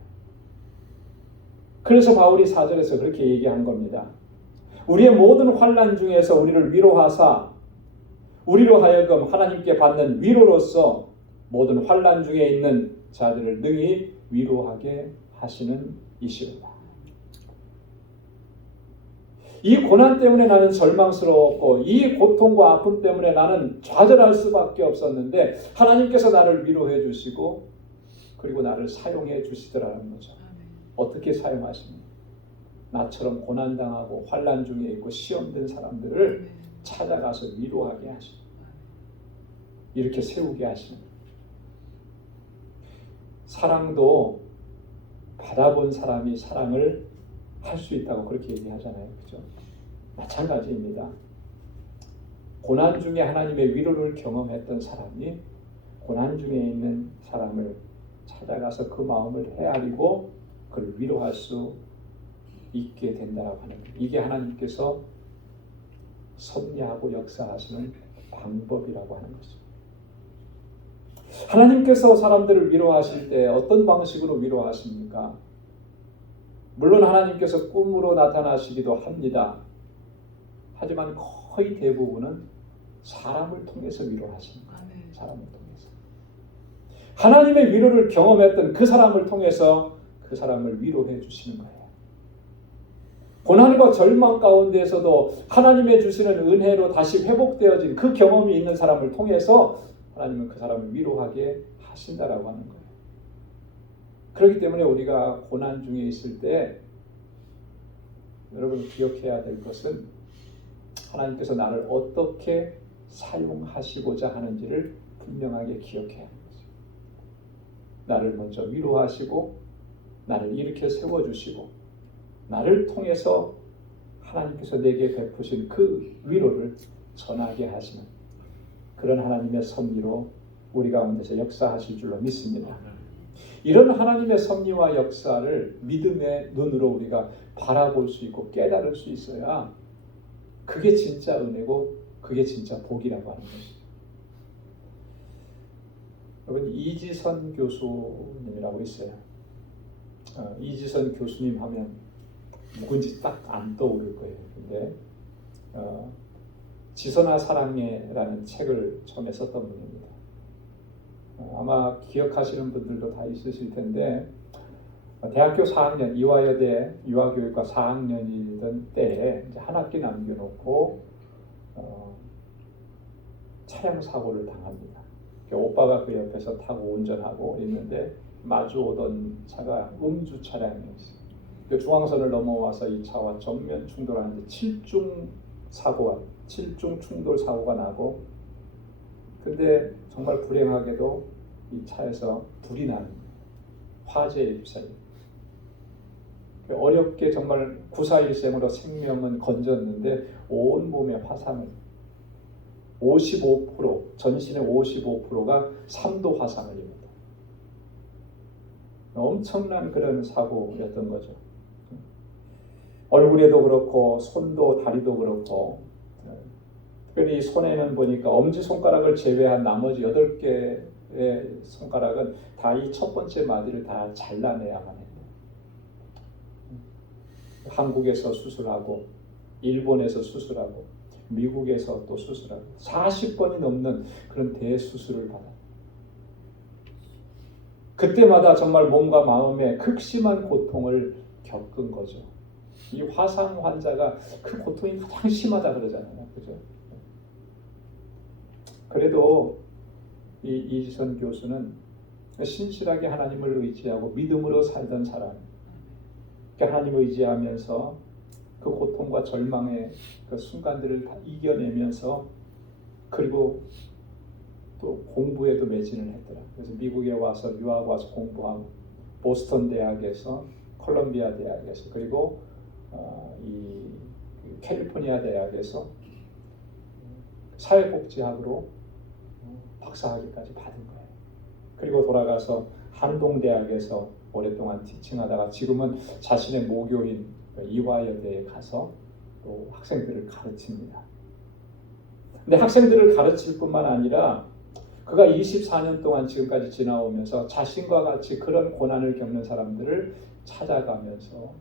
그래서 바울이 4절에서 그렇게 얘기한 겁니다. 우리의 모든 환난 중에서 우리를 위로하사 우리로 하여금 하나님께 받는 위로로서 모든 환난 중에 있는 자들을 능히 위로하게 하시는 이시로다. 이 고난 때문에 나는 절망스러웠고 이 고통과 아픔 때문에 나는 좌절할 수밖에 없었는데 하나님께서 나를 위로해 주시고 그리고 나를 사용해 주시더라는 거죠. 어떻게 사용하십니까? 나처럼 고난당하고 환난 중에 있고 시험된 사람들을 찾아가서 위로하게 하시고 이렇게 세우게 하시는 거예요. 사랑도 받아본 사람이 사랑을 할 수 있다고 그렇게 얘기하잖아요. 그죠? 마찬가지입니다. 고난 중에 하나님의 위로를 경험했던 사람이 고난 중에 있는 사람을 찾아가서 그 마음을 헤아리고 그를 위로할 수 있게 된다고 하는 거예요. 이게 하나님께서 섭리하고 역사하시는 방법이라고 하는 것입니다. 하나님께서 사람들을 위로하실 때 어떤 방식으로 위로하십니까? 물론 하나님께서 꿈으로 나타나시기도 합니다. 하지만 거의 대부분은 사람을 통해서 위로하십니다. 사람을 통해서. 하나님의 위로를 경험했던 그 사람을 통해서 그 사람을 위로해 주시는 거예요. 고난과 절망 가운데에서도 하나님의 주시는 은혜로 다시 회복되어진 그 경험이 있는 사람을 통해서 하나님은 그 사람을 위로하게 하신다라고 하는 거예요. 그렇기 때문에 우리가 고난 중에 있을 때 여러분 기억해야 될 것은 하나님께서 나를 어떻게 사용하시고자 하는지를 분명하게 기억해야 하는 거죠. 나를 먼저 위로하시고 나를 일으켜 세워주시고 나를 통해서 하나님께서 내게 베푸신 그 위로를 전하게 하시는 그런 하나님의 섭리로 우리 가운데서 역사하실 줄로 믿습니다. 이런 하나님의 섭리와 역사를 믿음의 눈으로 우리가 바라볼 수 있고 깨달을 수 있어야 그게 진짜 은혜고 그게 진짜 복이라고 하는 것이죠. 여러분 이지선 교수님이라고 있어요. 이지선 교수님 하면 누군지 딱 안 떠오를 거예요. 근데 지선아 사랑해라는 책을 처음에 썼던 분입니다. 아마 기억하시는 분들도 다 있으실 텐데 대학교 4학년 이화여대 유아교육과 4학년이던 때에 이제 한 학기 남겨놓고 차량 사고를 당합니다. 오빠가 그 옆에서 타고 운전하고 있는데 마주 오던 차가 음주 차량이었어요. 중앙선을 넘어와서 이 차와 정면 충돌하는데 7중 충돌 사고가 나고, 근데 정말 불행하게도 이 차에서 불이 나는 화재에 휩싸입니다. 어렵게 정말 구사일생으로 생명은 건졌는데 온몸에 화상을 55% 전신의 55%가 3도 화상을 입니다. 엄청난 그런 사고였던 거죠. 얼굴에도 그렇고 손도 다리도 그렇고, 특별히 손에는 보니까 엄지손가락을 제외한 나머지 8개의 손가락은 다 이 첫 번째 마디를 다 잘라내야만 해요. 한국에서 수술하고 일본에서 수술하고 미국에서 또 수술하고 40번이 넘는 그런 대수술을 받아요. 그때마다 정말 몸과 마음에 극심한 고통을 겪은 거죠. 이 화상 환자가 그 고통이 가장 심하다 그러잖아요. 그죠? 그래도 이 이지선 교수는 신실하게 하나님을 의지하고 믿음으로 살던 사람, 하나님을 의지하면서 그 고통과 절망의 그 순간들을 다 이겨내면서, 그리고 또 공부에도 매진을 했더라. 그래서 미국에 와서 유학 와서 공부하고 보스턴 대학에서, 콜롬비아 대학에서, 그리고 이 캘리포니아 대학에서 사회복지학으로 박사학위까지 받은 거예요. 그리고 돌아가서 한동대학에서 오랫동안 티칭하다가 지금은 자신의 모교인 이화여대에 가서 또 학생들을 가르칩니다. 근데 학생들을 가르칠 뿐만 아니라 그가 24년 동안 지금까지 지나오면서 자신과 같이 그런 고난을 겪는 사람들을 찾아가면서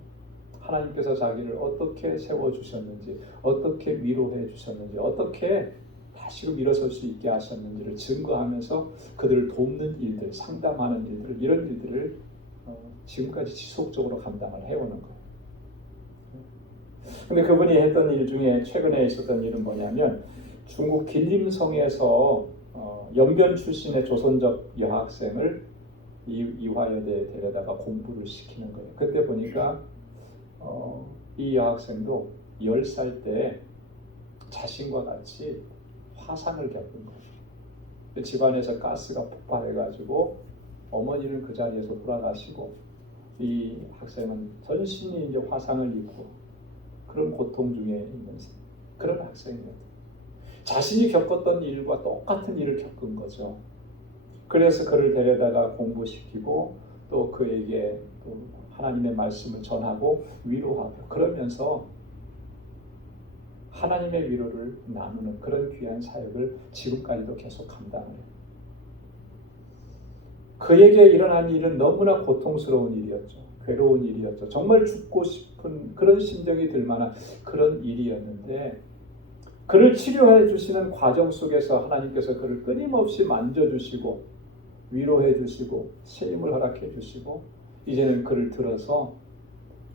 하나님께서 자기를 어떻게 세워주셨는지, 어떻게 위로해 주셨는지, 어떻게 다시금 일어설 수 있게 하셨는지를 증거하면서 그들을 돕는 일들, 상담하는 일들, 이런 일들을 지금까지 지속적으로 감당을 해오는 거예요. 근데 그분이 했던 일 중에 최근에 있었던 일은 뭐냐면, 중국 길림성에서 연변 출신의 조선족 여학생을 이화여대에 데려다가 공부를 시키는 거예요. 그때 보니까 이 여학생도 10살 때 자신과 같이 화상을 겪은 거예요. 집안에서 가스가 폭발해가지고 어머니는 그 자리에서 돌아가시고, 이 학생은 전신이 이제 화상을 입고 그런 고통 중에 있는 그런 학생이었어요. 자신이 겪었던 일과 똑같은 일을 겪은 거죠. 그래서 그를 데려다가 공부시키고 또 그에게 또 하나님의 말씀을 전하고 위로하고, 그러면서 하나님의 위로를 나누는 그런 귀한 사역을 지금까지도 계속 감당해요. 그에게 일어난 일은 너무나 고통스러운 일이었죠. 괴로운 일이었죠. 정말 죽고 싶은 그런 심정이 들 만한 그런 일이었는데, 그를 치료해 주시는 과정 속에서 하나님께서 그를 끊임없이 만져주시고 위로해 주시고 새 힘을 허락해 주시고 이제는 그를 들어서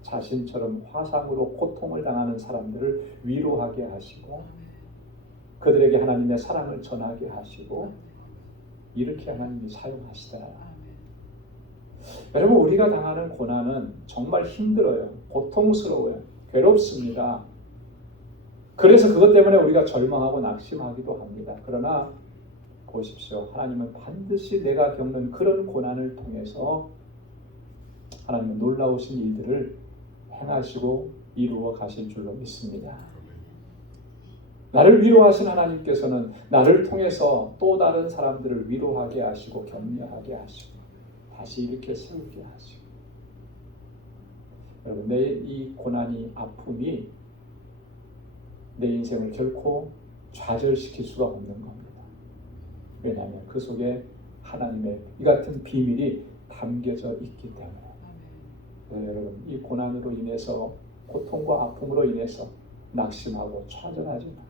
자신처럼 화상으로 고통을 당하는 사람들을 위로하게 하시고 그들에게 하나님의 사랑을 전하게 하시고 이렇게 하나님이 사용하시다. 여러분, 우리가 당하는 고난은 정말 힘들어요. 고통스러워요. 괴롭습니다. 그래서 그것 때문에 우리가 절망하고 낙심하기도 합니다. 그러나 보십시오. 하나님은 반드시 내가 겪는 그런 고난을 통해서 하나님은 놀라우신 일들을 행하시고 이루어 가실 줄로 믿습니다. 나를 위로하신 하나님께서는 나를 통해서 또 다른 사람들을 위로하게 하시고 격려하게 하시고 다시 이렇게 세우게 하시고 여러분, 내 이 고난이 아픔이 내 인생을 결코 좌절시킬 수가 없는 겁니다. 왜냐하면 그 속에 하나님의 이 같은 비밀이 담겨져 있기 때문에. 여러분, 이 고난으로 인해서 고통과 아픔으로 인해서 낙심하고 좌절하지 마.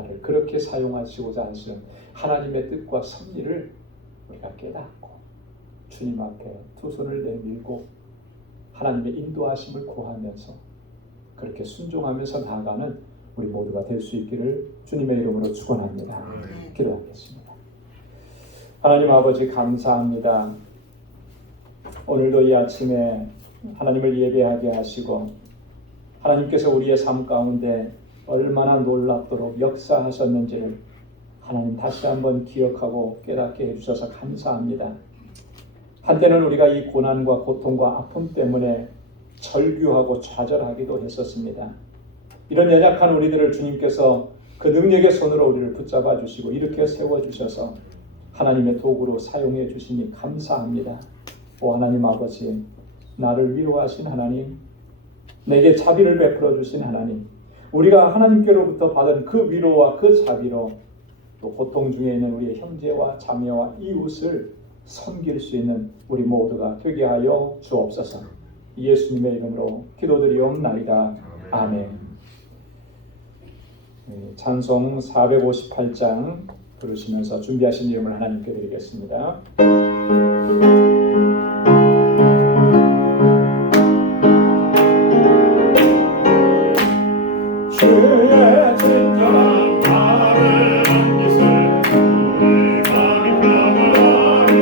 나를 그렇게 사용하시고자 하시는 하나님의 뜻과 섭리를 우리가 깨닫고 주님 앞에 두 손을 내밀고 하나님의 인도하심을 구하면서 그렇게 순종하면서 나아가는 우리 모두가 될 수 있기를 주님의 이름으로 축원합니다. 기도하겠습니다. 하나님 아버지, 감사합니다. 오늘도 이 아침에 하나님을 예배하게 하시고 하나님께서 우리의 삶 가운데 얼마나 놀랍도록 역사하셨는지를 하나님 다시 한번 기억하고 깨닫게 해주셔서 감사합니다. 한때는 우리가 이 고난과 고통과 아픔 때문에 절규하고 좌절하기도 했었습니다. 이런 연약한 우리들을 주님께서 그 능력의 손으로 우리를 붙잡아 주시고 이렇게 세워주셔서 하나님의 도구로 사용해 주시니 감사합니다. 오 하나님 아버지, 나를 위로하신 하나님, 내게 자비를 베풀어 주신 하나님, 우리가 하나님께로부터 받은 그 위로와 그 자비로 또 고통 중에 있는 우리의 형제와 자매와 이웃을 섬길 수 있는 우리 모두가 되게 하여 주옵소서. 예수님의 이름으로 기도드리옵나이다. 아멘. 찬송 458장 부르시면서 준비하신 이름을 하나님께 드리겠습니다. 주의 친절한 나를 안기세 우리 마음이 평안하니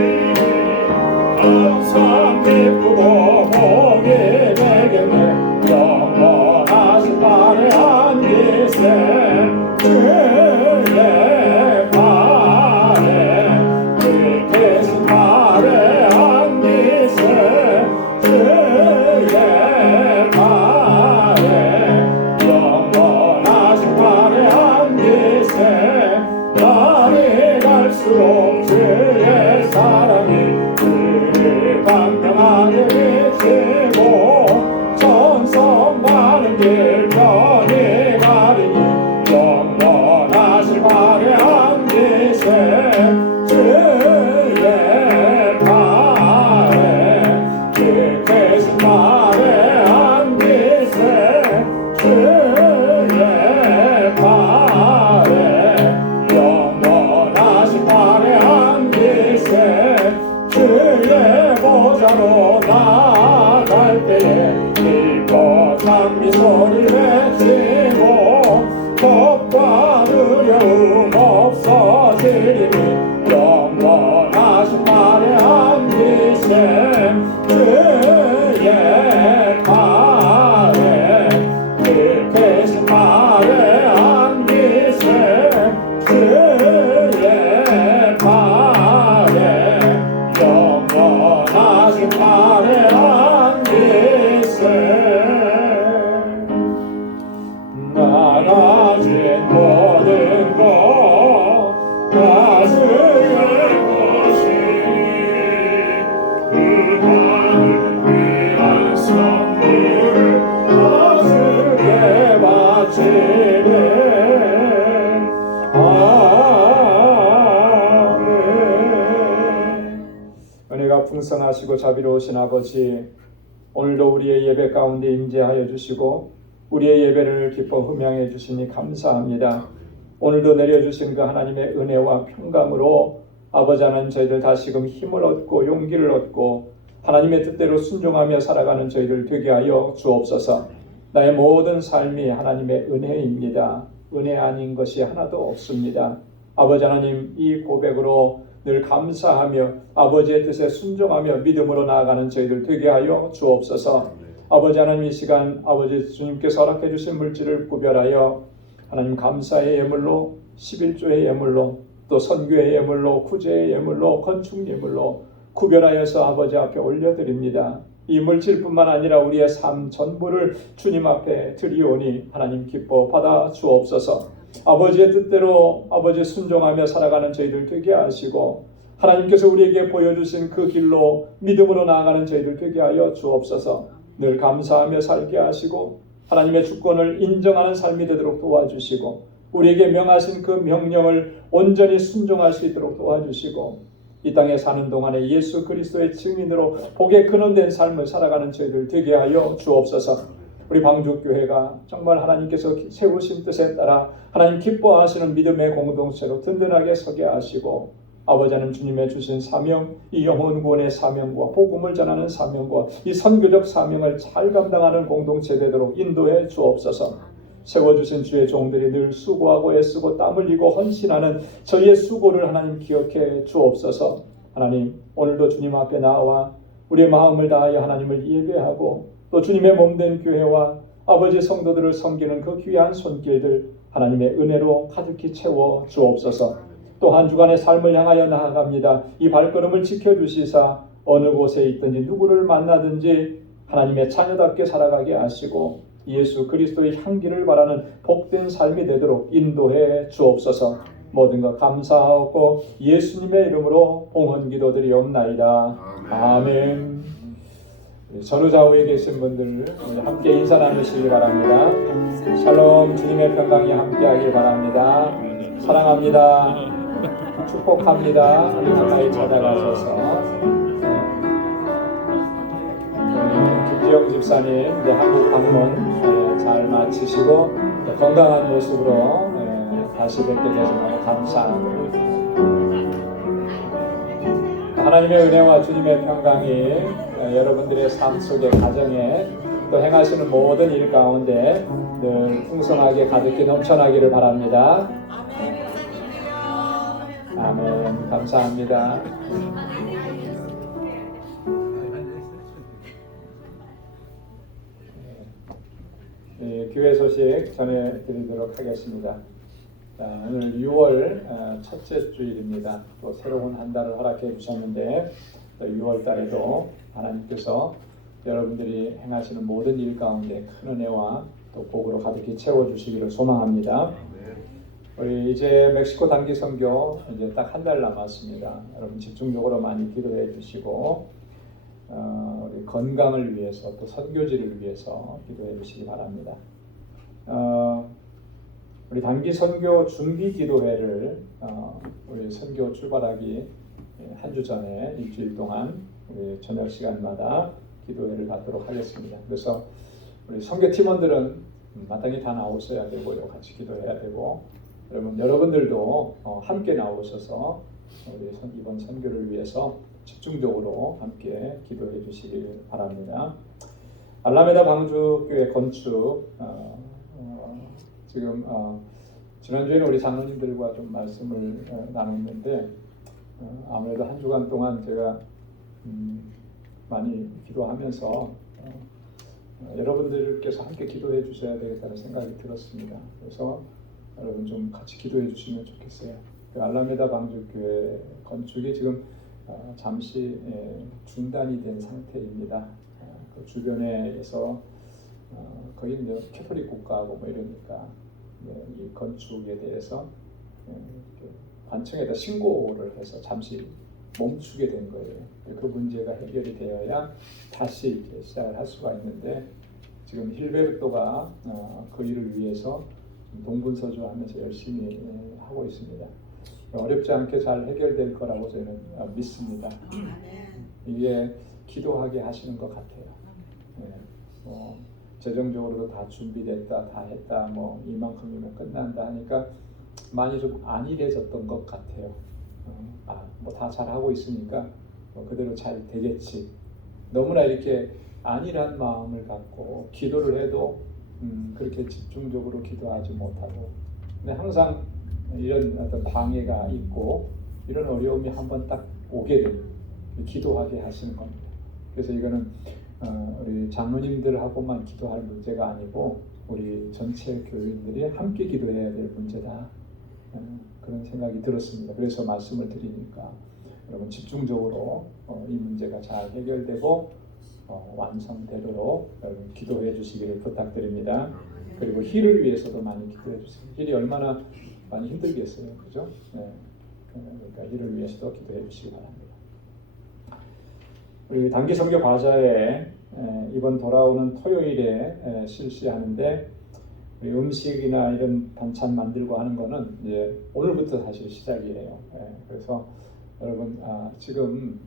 항상 기쁘고 복이 되겠네 영원하신 발에 안기세 주의 발에 깊으신 발에 안기세 주의 발에 영원하신 발에 안기세 날이 갈수록 주의 사랑이 그리 광명하게 비치고 천성 많은 길 편히 가리니 영원하신 발에 안기세 주의 발에 깊으신 발에 안기세 주의 발에 영원하신 발에 안기세 주의 보좌로 나아갈 때에 기뻐 찬미 소리 외치고 겁과 두려움 없어지리니 영원하신 발에 안기세 주의 발에 깊으신 발에 안기세 주의 발에 영원하신 발에 안기세 나라진 모든 것 가슴의 것이니 그 하늘 위한 선물을 가슴에 바치네 아멘. 은혜가 풍성하시고 자비로우신 아버지, 오늘도 우리의 예배 가운데 임재하여 주시고 우리의 예배를 기뻐 흠양해 주시니 감사합니다. 오늘도 내려주신 그 하나님의 은혜와 평강으로 아버지 하나님 저희들 다시금 힘을 얻고 용기를 얻고 하나님의 뜻대로 순종하며 살아가는 저희들 되게 하여 주옵소서. 나의 모든 삶이 하나님의 은혜입니다. 은혜 아닌 것이 하나도 없습니다. 아버지 하나님 이 고백으로 늘 감사하며 아버지의 뜻에 순종하며 믿음으로 나아가는 저희들 되게 하여 주옵소서. 아버지 하나님 이 시간 아버지 주님께서 허락해 주신 물질을 구별하여 하나님 감사의 예물로 11조의 예물로 또 선교의 예물로 구제의 예물로 건축 예물로 구별하여서 아버지 앞에 올려드립니다. 이 물질뿐만 아니라 우리의 삶 전부를 주님 앞에 드리오니 하나님 기뻐 받아 주옵소서. 아버지의 뜻대로 아버지 순종하며 살아가는 저희들 되게 하시고 하나님께서 우리에게 보여주신 그 길로 믿음으로 나아가는 저희들 되게 하여 주옵소서. 늘 감사하며 살게 하시고 하나님의 주권을 인정하는 삶이 되도록 도와주시고 우리에게 명하신 그 명령을 온전히 순종할 수 있도록 도와주시고 이 땅에 사는 동안에 예수 그리스도의 증인으로 복에 근원된 삶을 살아가는 저희들 되게 하여 주옵소서. 우리 방주교회가 정말 하나님께서 세우신 뜻에 따라 하나님 기뻐하시는 믿음의 공동체로 든든하게 서게 하시고 아버지 하나님 주님의 주신 사명, 이 영혼 구원의 사명과 복음을 전하는 사명과 이 선교적 사명을 잘 감당하는 공동체 되도록 인도해 주옵소서. 세워주신 주의 종들이 늘 수고하고 애쓰고 땀 흘리고 헌신하는 저희의 수고를 하나님 기억해 주옵소서. 하나님 오늘도 주님 앞에 나와 우리의 마음을 다하여 하나님을 예배하고 또 주님의 몸된 교회와 아버지 성도들을 섬기는 그 귀한 손길들 하나님의 은혜로 가득히 채워 주옵소서. 또 한 주간의 삶을 향하여 나아갑니다. 이 발걸음을 지켜주시사 어느 곳에 있든지 누구를 만나든지 하나님의 자녀답게 살아가게 하시고 예수 그리스도의 향기를 바라는 복된 삶이 되도록 인도해 주옵소서. 모든 것 감사하고 예수님의 이름으로 봉헌 기도드리옵나이다. 아멘. 전후좌우에 계신 분들 함께 인사 나누시기 바랍니다. 샬롬 주님의 평강이 함께하길 바랍니다. 사랑합니다. 축복합니다. 우리 가까이 찾아가셔서 김지영 집사님 이제 한국 방문 잘 마치시고 건강한 모습으로 다시 뵙게 돼서 너무 감사합니다. 하나님의 은혜와 주님의 평강이 여러분들의 삶 속에 가정에 또 행하시는 모든 일 가운데 늘 풍성하게 가득히 넘쳐나기를 바랍니다. 아멘. 감사합니다. 교회 소식 전해드리도록 하겠습니다. 오늘 6월 첫째 주일입니다. 또 새로운 한 달을 허락해 주셨는데 또 6월 달에도 하나님께서 여러분들이 행하시는 모든 일 가운데 큰 은혜와 또 복으로 가득히 채워주시기를 소망합니다. 우리 이제 멕시코 단기 선교 이제 딱 한 달 남았습니다. 여러분 집중적으로 많이 기도해 주시고 우리 건강을 위해서 또 선교지를 위해서 기도해 주시기 바랍니다. 우리 단기 선교 준비 기도회를 우리 선교 출발하기 한 주 전에 일주일 동안 우리 저녁 시간마다 기도회를 갖도록 하겠습니다. 그래서 우리 선교 팀원들은 마땅히 다 나오셔야 되고요, 같이 기도해야 되고, 여러분들도 함께 나오셔서 우리 이번 선교를 위해서 집중적으로 함께 기도해 주시길 바랍니다. 알라메다 방주교회 건축 지금 지난주에는 우리 장로님들과 좀 말씀을 나눴는데 아무래도 한 주간 동안 제가 많이 기도하면서 여러분들께서 함께 기도해 주셔야 되겠다는 생각이 들었습니다. 그래서 여러분 좀 같이 기도해 주시면 좋겠어요. 그 알라메다 방주교회 건축이 지금 잠시 중단이 된 상태입니다. 그 주변에서 거의 캐톨릭 국가하고 뭐 이러니까 이 건축에 대해서 관청에다 신고를 해서 잠시 멈추게 된 거예요. 그 문제가 해결이 되어야 다시 시작을 할 수가 있는데 지금 힐베르토가 그 일을 위해서 동분서주하면서 열심히 하고 있습니다. 어렵지 않게 잘 해결될 거라고 저는 믿습니다. 이게 기도하게 하시는 것 같아요. 재정적으로도 다 준비됐다, 다 했다, 뭐 이만큼이면 끝난다 하니까 많이 좀 안일해졌던 것 같아요. 뭐 다 잘하고 있으니까 뭐 그대로 잘 되겠지. 너무나 이렇게 안일한 마음을 갖고 기도를 해도 그렇게 집중적으로 기도하지 못하고, 근데 항상 이런 어떤 방해가 있고 이런 어려움이 한번 딱 오게 되면 기도하게 하시는 겁니다. 그래서 이거는 우리 장로님들하고만 기도할 문제가 아니고 우리 전체 교인들이 함께 기도해야 될 문제다. 그런 생각이 들었습니다. 그래서 말씀을 드리니까 여러분 집중적으로 이 문제가 잘 해결되고 완성되도록 여러분 기도해 주시기를 부탁드립니다. 그리고 힐을 위해서도 많이 기도해 주세요. 힐이 얼마나 많이 힘들겠어요, 그죠? 네. 그러니까 힐을 위해서도 기도해 주시기 바랍니다. 우리 단기 선교 과자에 이번 돌아오는 토요일에 실시하는데, 우리 음식이나 이런 반찬 만들고 하는 거는 이제 오늘부터 사실 시작이에요. 그래서 여러분 지금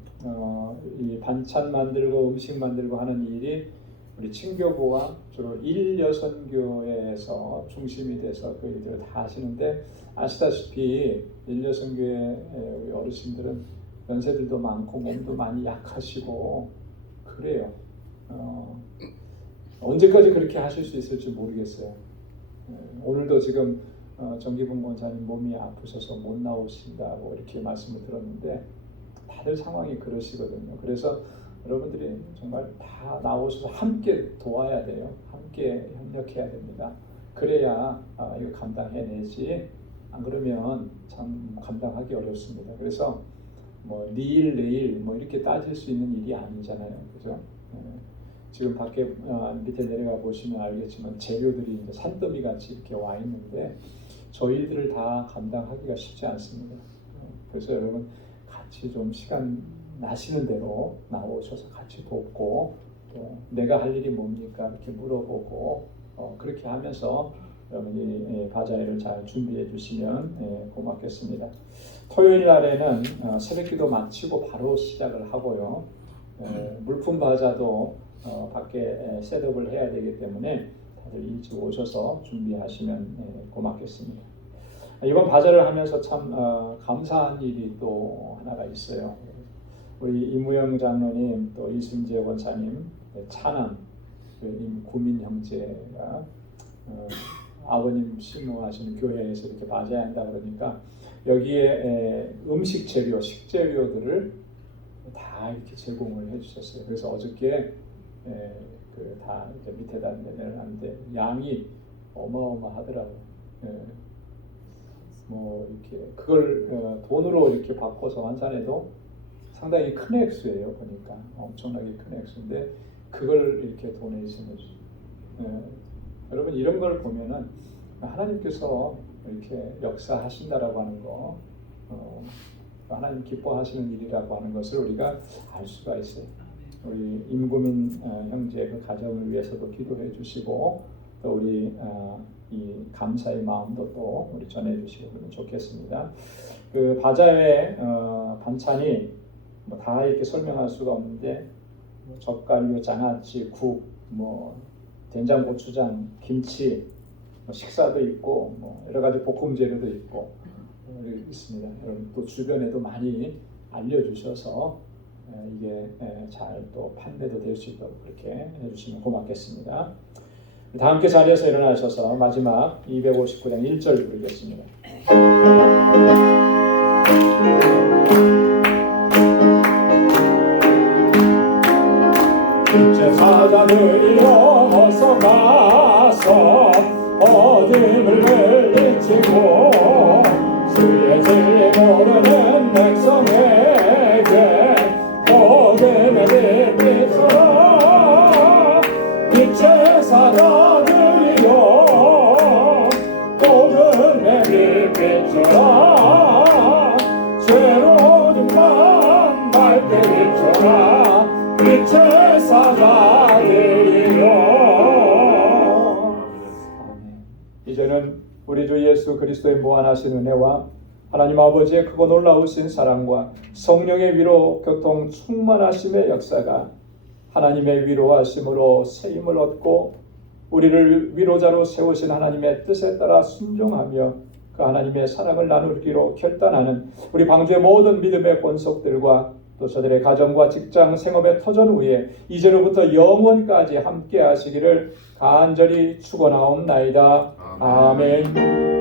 이 반찬 만들고 음식 만들고 하는 일이 우리 친교부와 주로 일여선교회에서 중심이 돼서 그 일들을 다 하시는데, 아시다시피 일여선교회 우리 어르신들은 연세들도 많고 몸도 많이 약하시고 그래요. 언제까지 그렇게 하실 수 있을지 모르겠어요. 오늘도 지금 정기분 권사님 몸이 아프셔서 못 나오신다고 이렇게 말씀을 들었는데, 다들 상황이 그러시거든요. 그래서 여러분들이 정말 다 나오셔서 함께 도와야 돼요. 함께 협력해야 됩니다. 그래야 이거 감당해내지, 안 그러면 참 감당하기 어렵습니다. 그래서 뭐 내일 뭐 이렇게 따질 수 있는 일이 아니잖아요, 그죠? 지금 밖에 밑에 내려가 보시면 알겠지만 재료들이 이제 산더미 같이 이렇게 와 있는데 저희들을 다 감당하기가 쉽지 않습니다. 그래서 여러분 같이 좀 시간 나시는 대로 나오셔서 같이 돕고, 또 내가 할 일이 뭡니까 이렇게 물어보고 그렇게 하면서 여러분이 바자회를 잘 준비해 주시면 고맙겠습니다. 토요일 날에는 새벽기도 마치고 바로 시작을 하고요. 물품 바자도 밖에 셋업을 해야 되기 때문에 다들 일찍 오셔서 준비하시면 고맙겠습니다. 이번 바자를 하면서 참 감사한 일이 또 하나가 있어요. 우리 이무영 장로님, 또 이순재 권사님, 차남 임구민 형제가 아버님 심무하시는 교회에서 이렇게 맞아야 한다 그러니까 여기에 음식 재료, 식재료들을 다 이렇게 제공을 해주셨어요. 그래서 어저께 다 이렇게 밑에다 내놨는데 양이 어마어마하더라고요. 뭐 이렇게 그걸 돈으로 이렇게 바꿔서 환산해도 상당히 큰 액수예요. 보니까 엄청나게 큰 액수인데 그걸 이렇게 돈에 있으면 여러분 이런 걸 보면은 하나님께서 이렇게 역사하신다라고 하는 거, 하나님 기뻐하시는 일이라고 하는 것을 우리가 알 수가 있어요. 우리 임구민 형제 그 가정을 위해서도 기도해 주시고, 또 우리 이 감사의 마음도 또 우리 전해 주시고 그러면 좋겠습니다. 그 바자회 반찬이 뭐 다 이렇게 설명할 수가 없는데, 뭐 젓갈류, 장아찌, 국, 뭐 된장, 고추장, 김치, 뭐 식사도 있고, 뭐 여러 가지 볶음 재료도 있고 있습니다. 여러분 또 주변에도 많이 알려주셔서 이게 잘 또 판매도 될 수 있도록 그렇게 해주시면 고맙겠습니다. 다 함께 자리에서 일어나셔서 마지막 259장 1절 부르겠습니다. 제사장들이여 어서 가서 어둠을 물리치고 주의 진리 모르는 백성에게 복음의 빛비춰라. 빛의 사자들이여 복음의 빛비춰라. 죄로운 밤 밝게 비춰라. 빛의 사자들이여. 이제는 우리 주 예수 그리스도의 무한하신 은혜와 하나님 아버지의 크고 놀라우신 사랑과 성령의 위로 교통 충만하심의 역사가 하나님의 위로하심으로 새 힘을 얻고 우리를 위로자로 세우신 하나님의 뜻에 따라 순종하며 그 하나님의 사랑을 나누기로 결단하는 우리 방주의 모든 믿음의 권속들과 또 저들의 가정과 직장 생업의 터전 위에 이제로부터 영원까지 함께 하시기를 간절히 축원하옵나이다. 아멘.